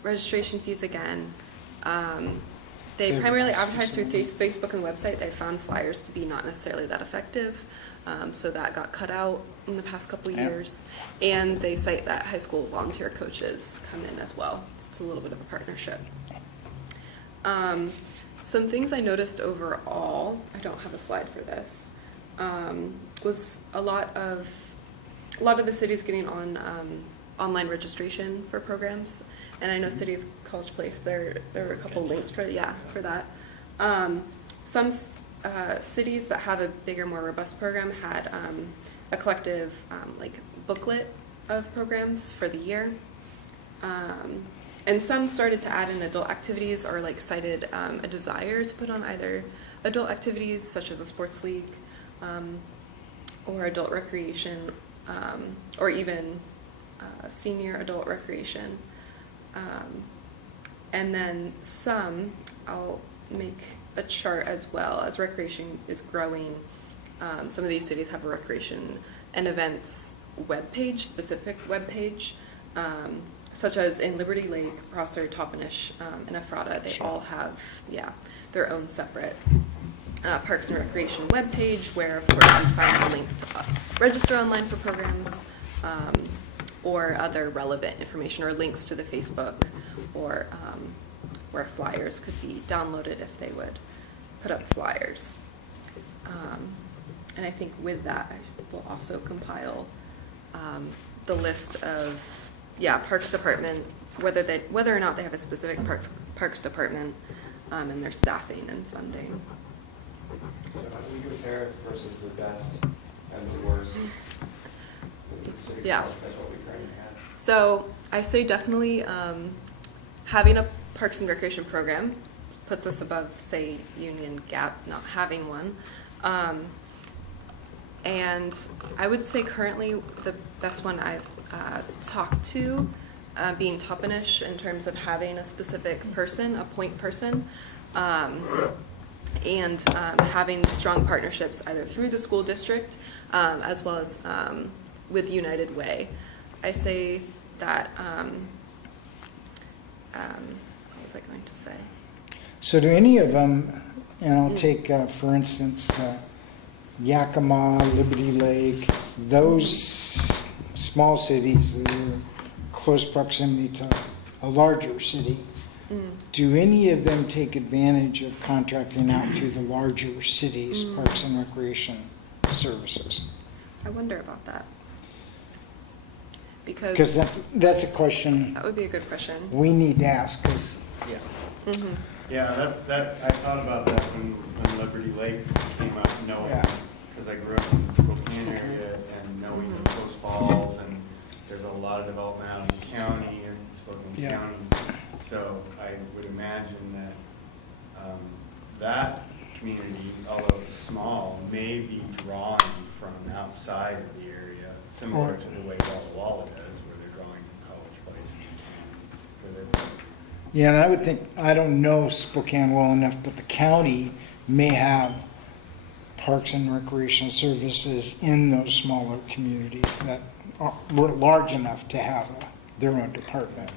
Registration fees again. They primarily advertise through Facebook and website. They found flyers to be not necessarily that effective, so that got cut out in the past couple of years. And they cite that high school volunteer coaches come in as well. It's a little bit of a partnership. Some things I noticed overall, I don't have a slide for this, was a lot of the cities getting on online registration for programs. And I know City of College Place, there were a couple links for that. Some cities that have a bigger, more robust program had a collective booklet of programs for the year. And some started to add in adult activities or cited a desire to put on either adult activities such as a sports league or adult recreation or even senior adult recreation. And then some, I'll make a chart as well, as recreation is growing. Some of these cities have a recreation and events webpage, specific webpage, such as in Liberty Lake, Prosser, Toppenish, and Ephrata. They all have, their own separate Parks and Recreation webpage where, of course, you find a link to register online for programs or other relevant information or links to the Facebook or where flyers could be downloaded if they would put up flyers. And I think with that, I will also compile the list of, Parks Department, whether or not they have a specific Parks Department, and their staffing and funding. So how do we compare versus the best and the worst? With the city Yeah. college, that's what we currently have. So I say definitely having a Parks and Recreation program puts us above, say, Union Gap not having one. And I would say currently the best one I've talked to, being Toppenish in terms of having a specific person, a point person, and having strong partnerships either through the school district as well as with United Way. I say that, what was I going to say? So do any of them, and I'll take, for instance, Yakima, Liberty Lake, those small cities that are close proximity to a larger city, do any of them take advantage of contracting out through the larger cities' parks and recreation services? I wonder about that. Because that's a question that would be a good question. we need to ask, 'cause Yeah. Mm-hmm. Yeah, I thought about that when Liberty Lake came up, knowing, Yeah. because I grew up in the Spokane area and knowing the Post Falls, and there's a lot of development out in the county and Spokane Yeah. County. So I would imagine that that community, although it's small, may be drawing from outside of the area, similar to the way Walla Walla does, where they're drawing from College Place and for their yeah, and I would think, I don't know Spokane well enough, but the county may have parks and recreation services in those smaller communities that were large enough to have their own department.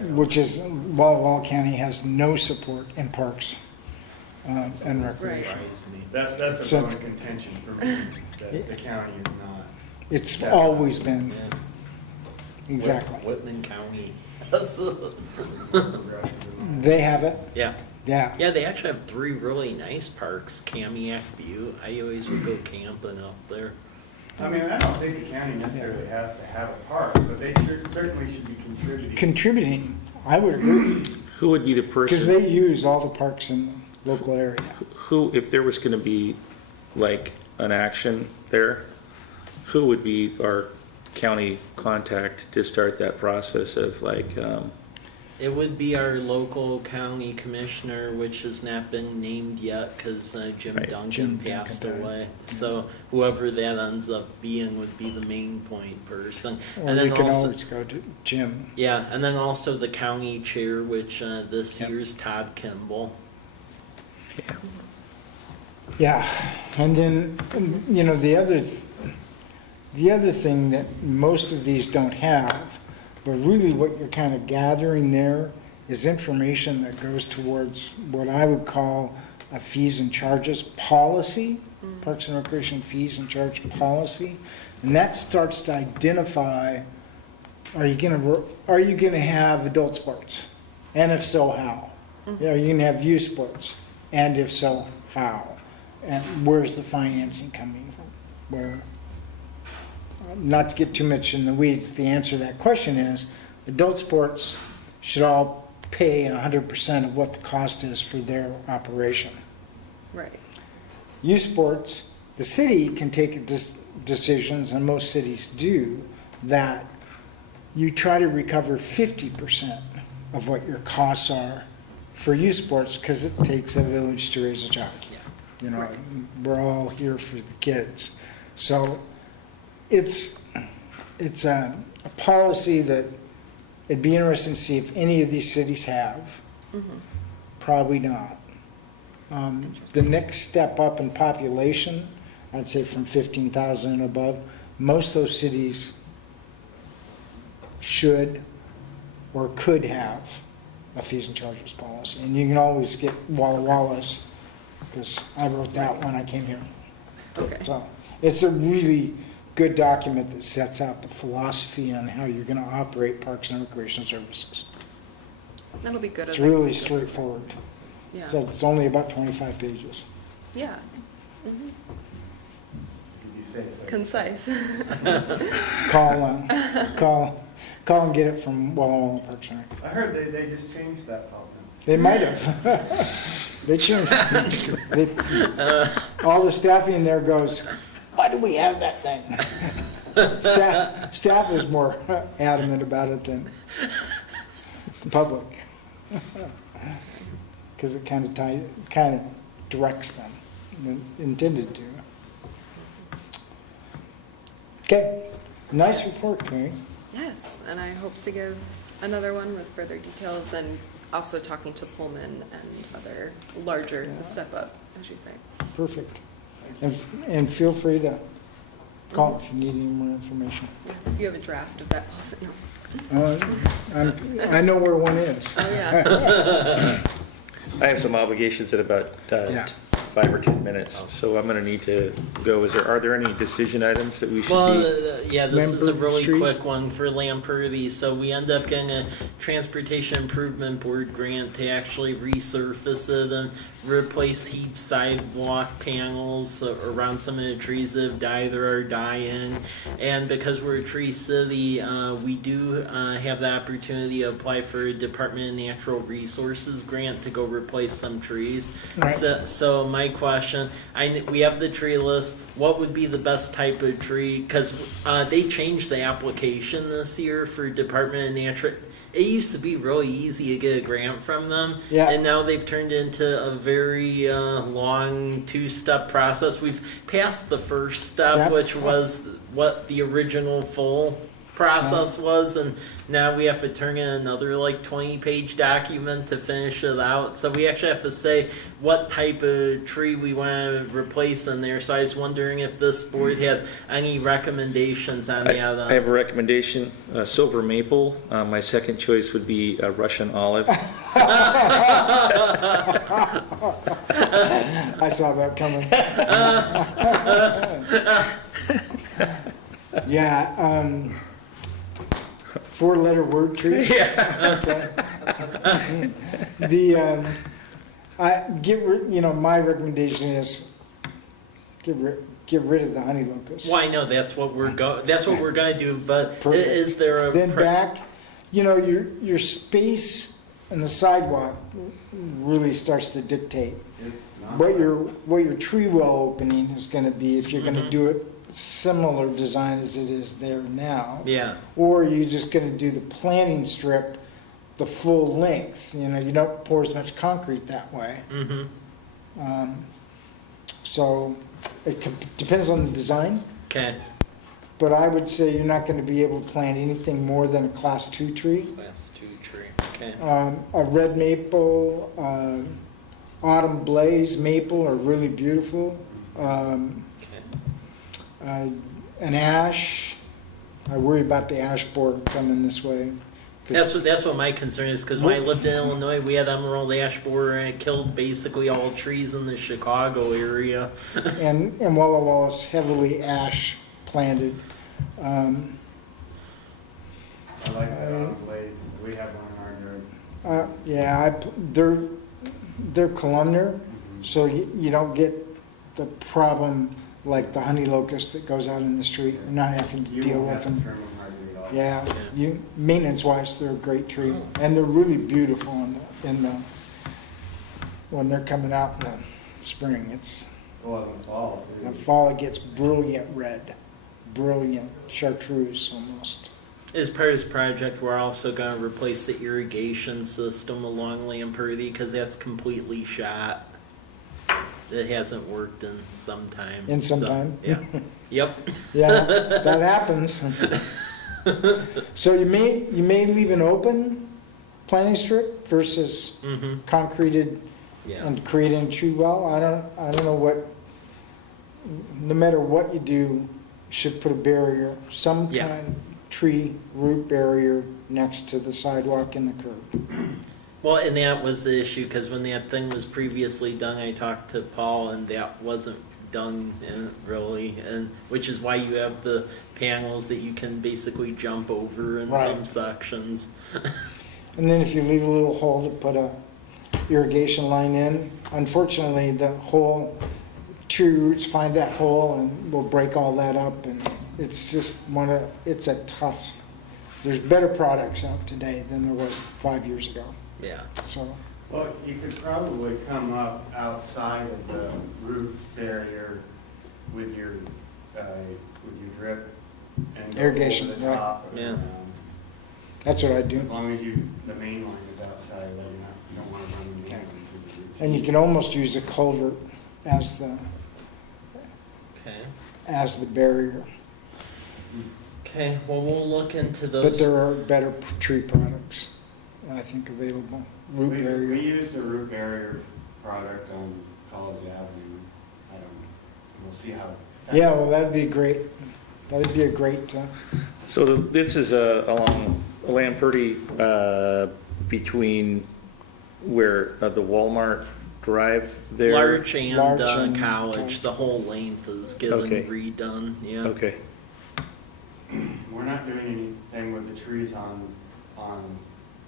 Which is, Walla Walla County has no support in parks and recreation. Surprised me. That's a So bone it's- contention for me, that the county is not. It's always been, Yeah. exactly. Whitman County. progressive in They have it, Yeah. yeah. Yeah, they actually have 3 really nice parks. Kamiak View. I always would go camping up there. I mean, I don't think the county necessarily has to have a park, but they certainly should be contributing. Contributing, I would agree, Who would be the because person, they use all the parks in the local area. who, if there was gonna be like an action there, who would be our county contact to start that process of like, It would be our local county commissioner, which has not been named yet because Jim Right. Duncan Jim Duncan passed died. away. So whoever that ends up being would be the main point person. Or And we then can also, always go to Jim. yeah, and then also the county chair, which this Yep. year's Todd Kimball. Yeah, and then, you know, the other thing that most of these don't have, but really what you're kind of gathering there is information that goes towards what I would call a fees and charges policy, Parks and Recreation fees and charge policy. And that starts to identify, are you gonna have adult sports? And if so, how? Are you gonna have youth sports? And if so, how? And where's the financing coming from? Where, not to get too much in the weeds, the answer to that question is, adult sports should all pay 100% of what the cost is for their operation. Right. Youth sports, the city can take decisions, and most cities do, that you try to recover 50% of what your costs are for youth sports, because it takes a village to raise a child. You know, we're all here for the kids. So it's a policy that it'd be interesting to see if any of these cities have. Probably not. The next step up in population, I'd say from 15,000 and above, most of those cities should or could have a fees and charges policy. And you can always get Walla Walla's, because I wrote that when I came here. Okay. So it's a really good document that sets out the philosophy on how you're going to operate parks and recreation services. That'll be good. It's as I- really straightforward. Yeah. So it's only about 25 pages. Yeah. Mhm. Did you say so? Concise. Call and get it from Walla Park Center. I heard they just changed that problem. They might have. They changed. All the staffing in there goes, why do we have that thing? Staff is more adamant about it than the public. Because it kind of directs them, when intended to. Okay, nice report, Carrie. Yes, and I hope to give another one with further details and also talking to Pullman and other larger step up, as you say. Perfect. And feel free to call if you need any more information. Yeah, if you have a draft of that policy. No. I know where one is. Oh, yeah. I have some obligations in about Yeah. 5 or 10 minutes, so I'm going to need to go. Are there any decision items that we should Well, be? yeah, this is a Lamperthy really trees? quick one for Lamperthy. So we end up getting a Transportation Improvement Board grant to actually resurface it and replace heap sidewalk panels around some of the trees that have died or are dying. And because we're a tree city, we do have the opportunity to apply for a Department of Natural Resources grant to go replace some trees. Right. So my question, we have the tree list. What would be the best type of tree? Because they changed the application this year for Department of Natural. It used to be really easy to get a grant from them, Yeah. and now they've turned into a very long 2-step process. We've passed the first step, which was what the original full process was, and now we have to turn in another like 20-page document to finish it out. So we actually have to say what type of tree we want to replace in there. So I was wondering if this board had any recommendations on I that. have a recommendation, silver maple. My second choice would be Russian olive. I saw that coming. Yeah, 4-letter word trees. My recommendation is get rid of the honey locust. Well, I know that's what we're gonna do, but Perfect. is there a Then back, your space and the sidewalk really starts to dictate It's not. what your tree well opening is going to be if you're going to do it similar design as it is there now. Yeah. Or you're just going to do the planting strip the full length. You don't pour as much concrete that way. Mm-hmm. So it depends on the design, Okay. but I would say you're not going to be able to plant anything more than a class 2 tree. Class 2 tree. Okay. A red maple, autumn blaze maple are really beautiful. Okay. An ash, I worry about the ash borer coming this way. 'Cause- That's what my concern is, because when I lived in Illinois, we had emerald ash borer, and it killed basically all trees in the Chicago area. And Walla Walla's heavily ash planted. I like that on blades. We have one in our yard. They're columnar, so you don't get the problem like the honey locust that goes out in the street. You're not having to You deal won't with have to them. trim them hardly at all. Yeah, maintenance-wise, they're a great tree, and they're really beautiful when they're coming out in the spring. It's Well, in the fall, in the too. fall it gets brilliant red, brilliant chartreuse almost. As part of this project, we're also going to replace the irrigation system along Lamperthy, because that's completely shot. It hasn't worked in some time. In some So, time? Yeah. Yep. Yeah, that happens. So you may leave an open planting strip versus Mm-hmm. concreted Yeah. and creating a tree well. I don't know what. No matter what you do, you should put a barrier, some Yeah. kind of tree root barrier next to the sidewalk and the curb. Well, and that was the issue, because when that thing was previously done, I talked to Paul, and that wasn't done really, and which is why you have the panels that you can basically jump over in Right. some sections. And then if you leave a little hole to put a irrigation line in, unfortunately, the hole tree roots find that hole and will break all that up, and it's just it's a tough, there's better products out today than there was 5 years ago, Yeah. so. Well, you could probably come up outside of the root barrier with your drip and go Irrigation, over the right. top. Yeah. That's what I As do. long as the main line is outside, that you don't want to run the main line through the roots. And you can almost use a culvert as Okay. the barrier. Okay, well, we'll look into But those. there are better tree products, I think, available. Root We barrier. used a root barrier product on College Avenue. I don't know. We'll see how. Yeah, well, that'd be great. That'd be a great, So this is along Lamperty, between where the Walmart Drive there? Larch and Larch and College, College. the whole length is getting Okay. redone, yeah. Okay, We're not doing anything with the trees on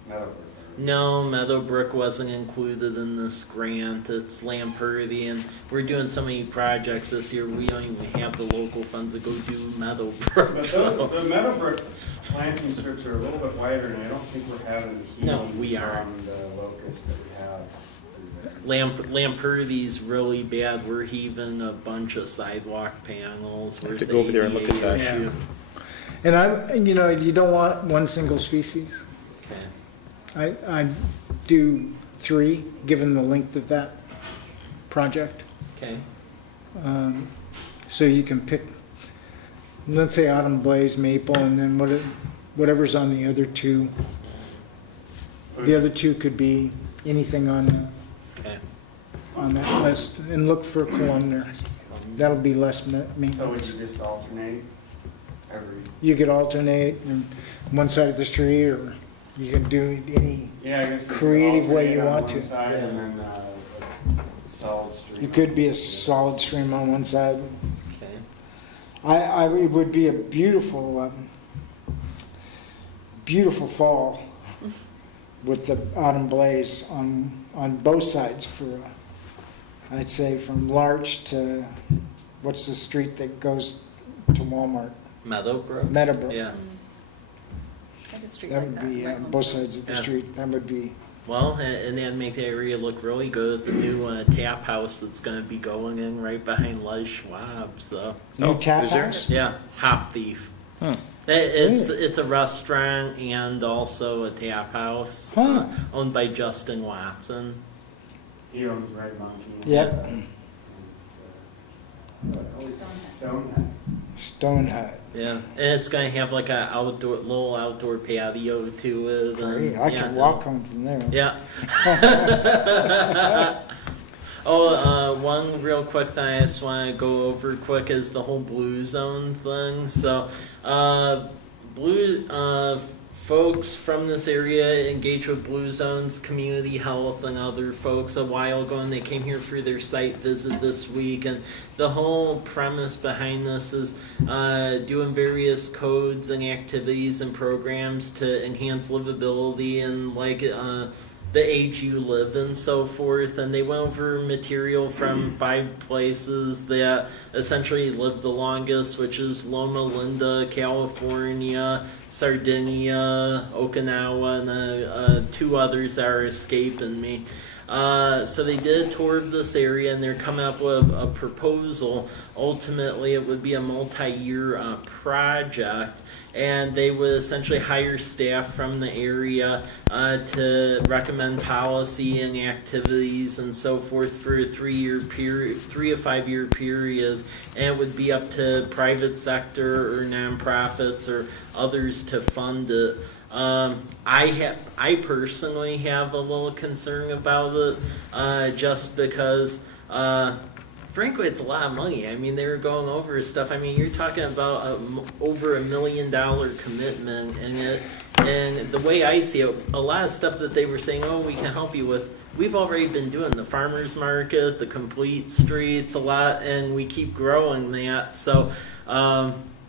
Meadowbrook. No, Meadowbrook wasn't included in this grant. It's Lamperty, and we're doing so many projects this year, we don't even have the local funds to go do Meadowbrook, But so. the Meadowbrook planting strips are a little bit wider, and I don't think we're having the No, heat we are. from the locusts that we have through there. Lamperty's really bad. We're heaving a bunch of sidewalk panels. I have Where's to go over there and look at ADA that. issue? and you don't want one single species. Okay. I do 3, given the length of that project. Okay. So you can pick, let's say autumn blaze, maple, and then whatever's on the other 2. The other 2 could be anything on Okay. that list, and look for columnar. That'll be less So would maintenance. you just alternate every? You could alternate on one side of the tree, or you can do any, Yeah, I guess. we could Creative way alternate you on want one to. side and then a solid stream. you could be a solid stream on one side. Okay. It would be a beautiful, beautiful fall with the autumn blaze on both sides for, I'd say from Larch to, what's the street that goes to Walmart? Meadowbrook? Meadowbrook. Yeah. Like a street That like would that. be right on both sides of the Yeah. street. That would be, Well, and that'd make the area look really good. It's a new tap house that's gonna be going in right behind Les Schwab, so. new Oh, tap is there? house? Yeah, Hop Thief. Hmm. It's a restaurant and also a tap house Huh. owned by Justin Watson. He owns Red Monkey. Yep. Stone. Stone Hut. Yeah, and it's gonna have like a little outdoor patio to it. Great. And, I yeah, could walk home from there. Yeah. One real quick thing I just want to go over quick is the whole blue zone thing. So, folks from this area engage with Blue Zones, community health, and other folks a while ago, and they came here for their site visit this week. And the whole premise behind this is doing various codes and activities and programs to enhance livability and the age you live and so forth. And they went over material from 5 places that essentially live the longest, which is Loma Linda, California, Sardinia, Okinawa, and 2 others are escaping me. So they did a tour of this area, and they're coming up with a proposal. Ultimately, it would be a multi-year project, and they would essentially hire staff from the area to recommend policy and activities and so forth for a 3-year period, 3 to 5 year period, and it would be up to private sector or nonprofits or others to fund it. I personally have a little concern about it, just because, frankly, it's a lot of money. I mean, they were going over stuff. I mean, you're talking about over $1 million commitment, and the way I see it, a lot of stuff that they were saying, oh, we can help you with, we've already been doing the farmers market, the complete streets, a lot, and we keep growing that. So,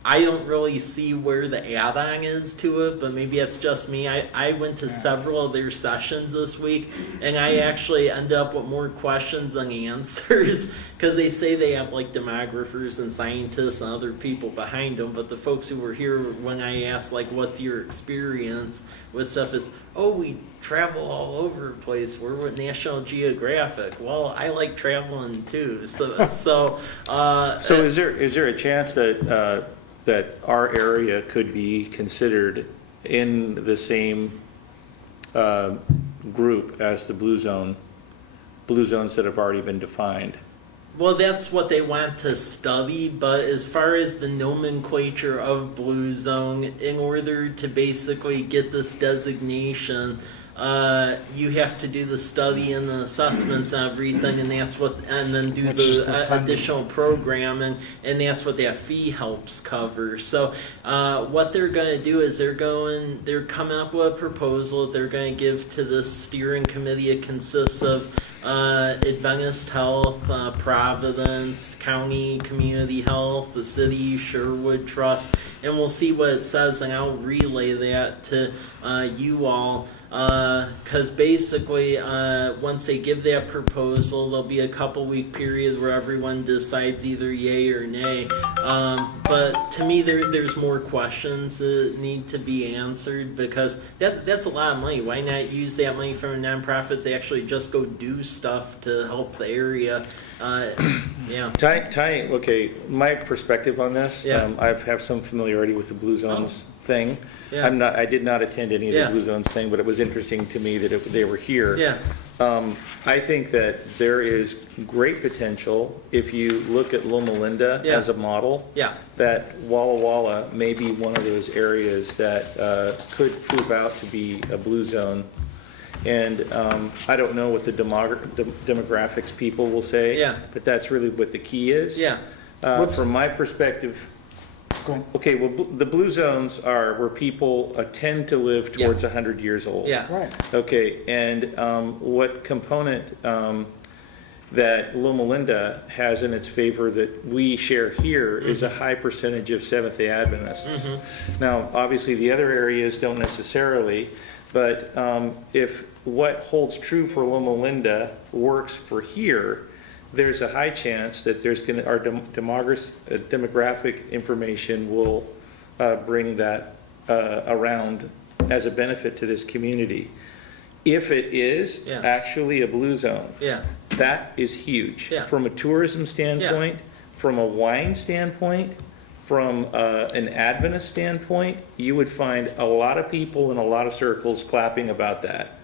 I don't really see where the add-on is to it, but maybe it's just me. I went to several of their sessions this week, and I actually ended up with more questions than answers, because they say they have like demographers and scientists and other people behind them, but the folks who were here when I asked like, what's your experience with stuff is, oh, we travel all over the place. We're with National Geographic. Well, I like traveling too. So is there a chance that that our area could be considered in the same group as the blue zones that have already been defined? Well, that's what they want to study, but as far as the nomenclature of blue zone, in order to basically get this designation, you have to do the study and the assessments and everything, and then do Which is the the funding. additional programming, and that's what that fee helps cover. So what they're going to do is they're coming up with a proposal they're going to give to the steering committee. It consists of Adventist Health, Providence, County Community Health, the City, Sherwood Trust, and we'll see what it says, and I'll relay that to you all. Because basically, once they give that proposal, there'll be a couple-week period where everyone decides either yay or nay. But to me, there's more questions that need to be answered, because that's a lot of money. Why not use that money from nonprofits to actually just go do stuff to help the area? Yeah. Okay, my perspective on this, Yeah. I have some familiarity with the Blue Zones thing. Yeah. I did not attend any of the Yeah. Blue Zones thing, but it was interesting to me that they were here. Yeah. I think that there is great potential, if you look at Loma Linda Yeah. as a model, Yeah. that Walla Walla may be one of those areas that could prove out to be a blue zone. And I don't know what the demographics people will say, Yeah. but that's really what the key is. Yeah. From my perspective, Go ahead. okay, well, the blue zones are where people tend to live Yeah. towards 100 years old. Yeah. Right. Okay, and what component that Loma Linda has in its favor that we share here is a high percentage of Seventh-day Adventists. Now, obviously, the other areas don't necessarily, but if what holds true for Loma Linda works for here, there's a high chance that our demographic information will bring that around as a benefit to this community. If it is Yeah. actually a blue zone, Yeah. that is huge. Yeah. From a tourism standpoint, from a wine standpoint, from an Adventist standpoint, you would find a lot of people in a lot of circles clapping about that.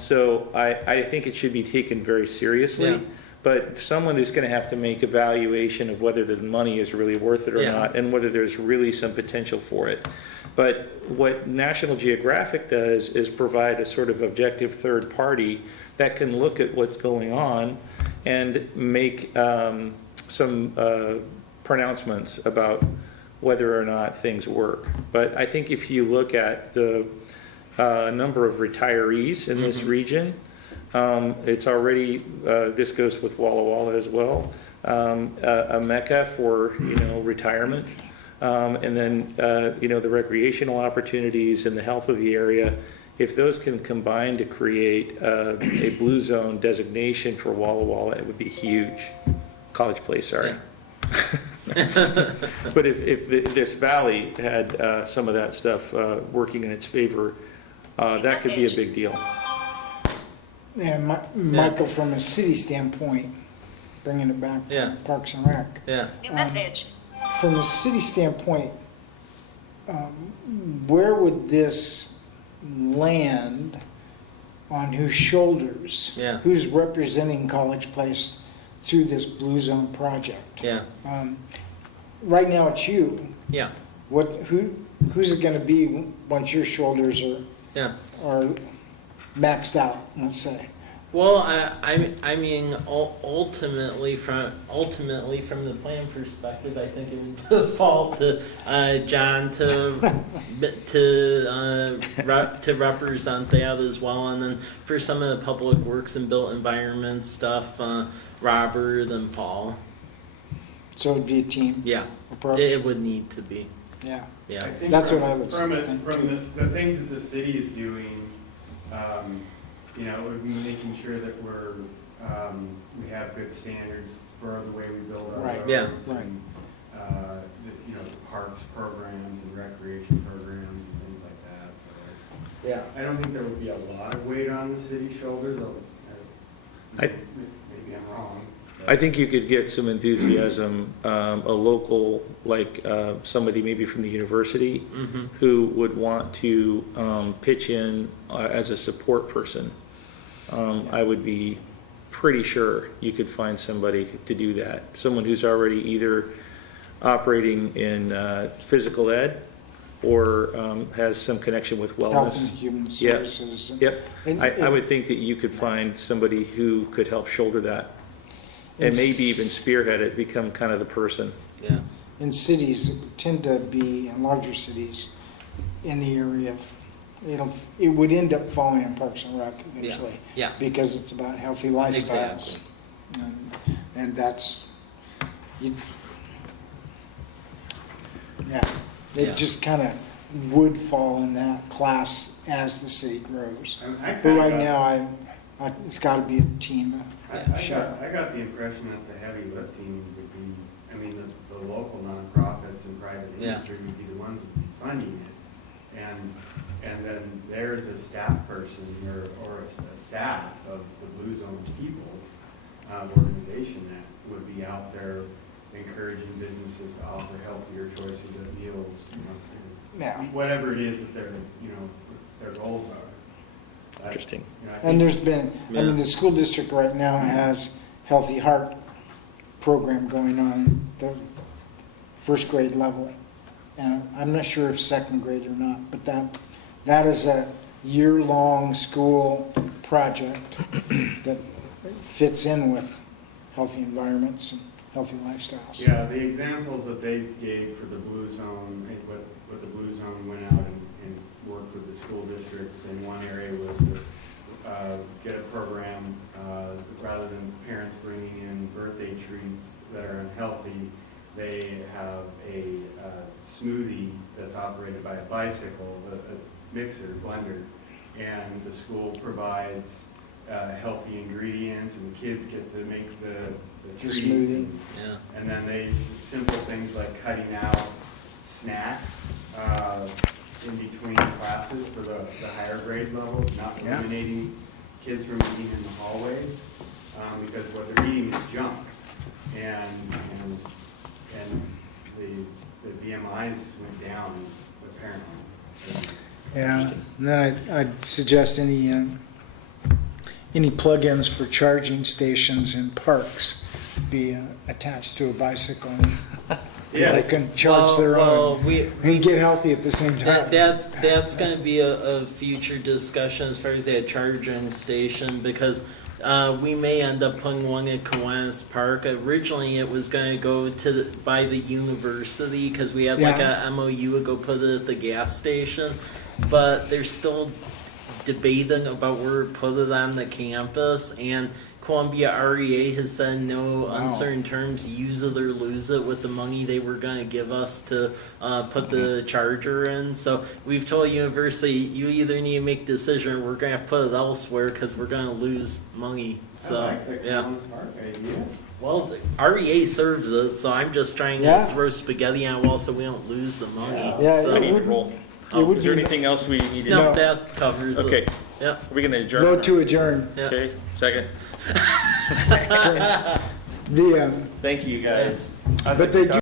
So I think it should be taken very seriously. Yeah. But someone is going to have to make evaluation of whether the money is really worth it or Yeah. not, and whether there's really some potential for it. But what National Geographic does is provide a sort of objective third party that can look at what's going on and make some pronouncements about whether or not things work. But I think if you look at the number of retirees in this region, it's already, this goes with Walla Walla as well, a mecca for, retirement. And then, the recreational opportunities and the health of the area, if those can combine to create a blue zone designation for Walla Walla, it would be huge. College Place, sorry. But if this valley had some of that stuff working in its favor, that could be a big deal. And Michael, from a city standpoint, bringing it back to Yeah. Parks and Rec. Yeah. New message. From a city standpoint, where would this land, on whose shoulders? Yeah. Who's representing College Place through this Blue Zone project? Yeah. Right now it's you. Yeah. Who's it gonna be once your shoulders Yeah. are maxed out, let's say? Well, I mean, ultimately from the plan perspective, I think it would default to John to represent that as well, and then for some of the public works and built environment stuff, Robert and Paul. So it'd be a team Yeah, approach? it would need to be, Yeah. yeah. I think That's from- what I would From think, too. the things that the city is doing, you know, would be making sure that we have good standards for the way we build our Right. roads. Yeah. And, you know, the parks programs and recreation programs and things like that, so. Yeah. I don't think there would be a lot of weight on the city's shoulders, though. I- Maybe I'm wrong. but- I think you could get some enthusiasm, a local, like somebody maybe from the university Mm-hmm. who would want to pitch in as a support person. I would be pretty sure you could find somebody to do that. Someone who's already either operating in physical ed or has some connection with Health and wellness. Human Yeah. Services. Yep, And- I would think that you could find somebody who could help shoulder that. And It's- maybe even spearhead it, become kind of the person. Yeah, In cities, it would tend to be, in larger cities, in the area of, it would end up falling on Parks and Rec eventually. yeah. Because it's about healthy lifestyles. Exactly. And that's, you, yeah, Yeah. it just kind of would fall in that class as the city grows. I But kinda right got- now, it's got to be a team. I got the impression that the heavy lifting would be, I mean, the local nonprofits and private Yeah. industry would be the ones that would be funding it. And then there's a staff person or a staff of the Blue Zone people, organization that would be out there encouraging businesses to offer healthier choices of meals, you know, Yeah. whatever it is that their goals are. Interesting. You know, I And think- there's been, I mean, Yeah. the school district right now has Healthy Heart program going on at the first grade level. And I'm not sure if second grade or not, but that is a year-long school project that fits in with healthy environments and healthy lifestyles. Yeah, the examples that they gave for the Blue Zone, what the Blue Zone went out and worked with the school districts in one area was to get a program, rather than parents bringing in birthday treats that are unhealthy, they have a smoothie that's operated by a bicycle, a mixer, blender, and the school provides healthy ingredients, and the kids get to make the treats. smoothie. and- Yeah. And then simple things like cutting out snacks in between classes for the higher grade levels, not Yeah. eliminating kids from eating in the hallways, because what they're eating is junk. And the BMIs went down apparently. Yeah, and then I'd suggest any plugins for charging stations in parks be attached to a bicycle. Yeah. They can charge their Well, own we, and get healthy at the same time. that's gonna be a future discussion as far as that charging station, because we may end up putting one at Kiwanis Park. Originally, it was gonna go by the university, because we had like Yeah. a MOU to go put it at the gas station, but they're still debating about where to put it on the campus, and Columbia REA has said no Wow. uncertain terms, use it or lose it with the money they were going to give us to put the charger in. So we've told university, you either need to make a decision or we're going to have to put it elsewhere because we're going to lose money. So, I like the yeah. Collins Park idea. Well, the REA serves it, so I'm just trying Yeah. to throw spaghetti on a wall so we don't lose the money. Yeah, So, it I need to would- roll. it would Is there be- anything else we need to no, know? that covers Okay, it. Yeah. are we gonna adjourn? Vote to adjourn. Yeah. Okay, second. The, Thank you, guys. but they do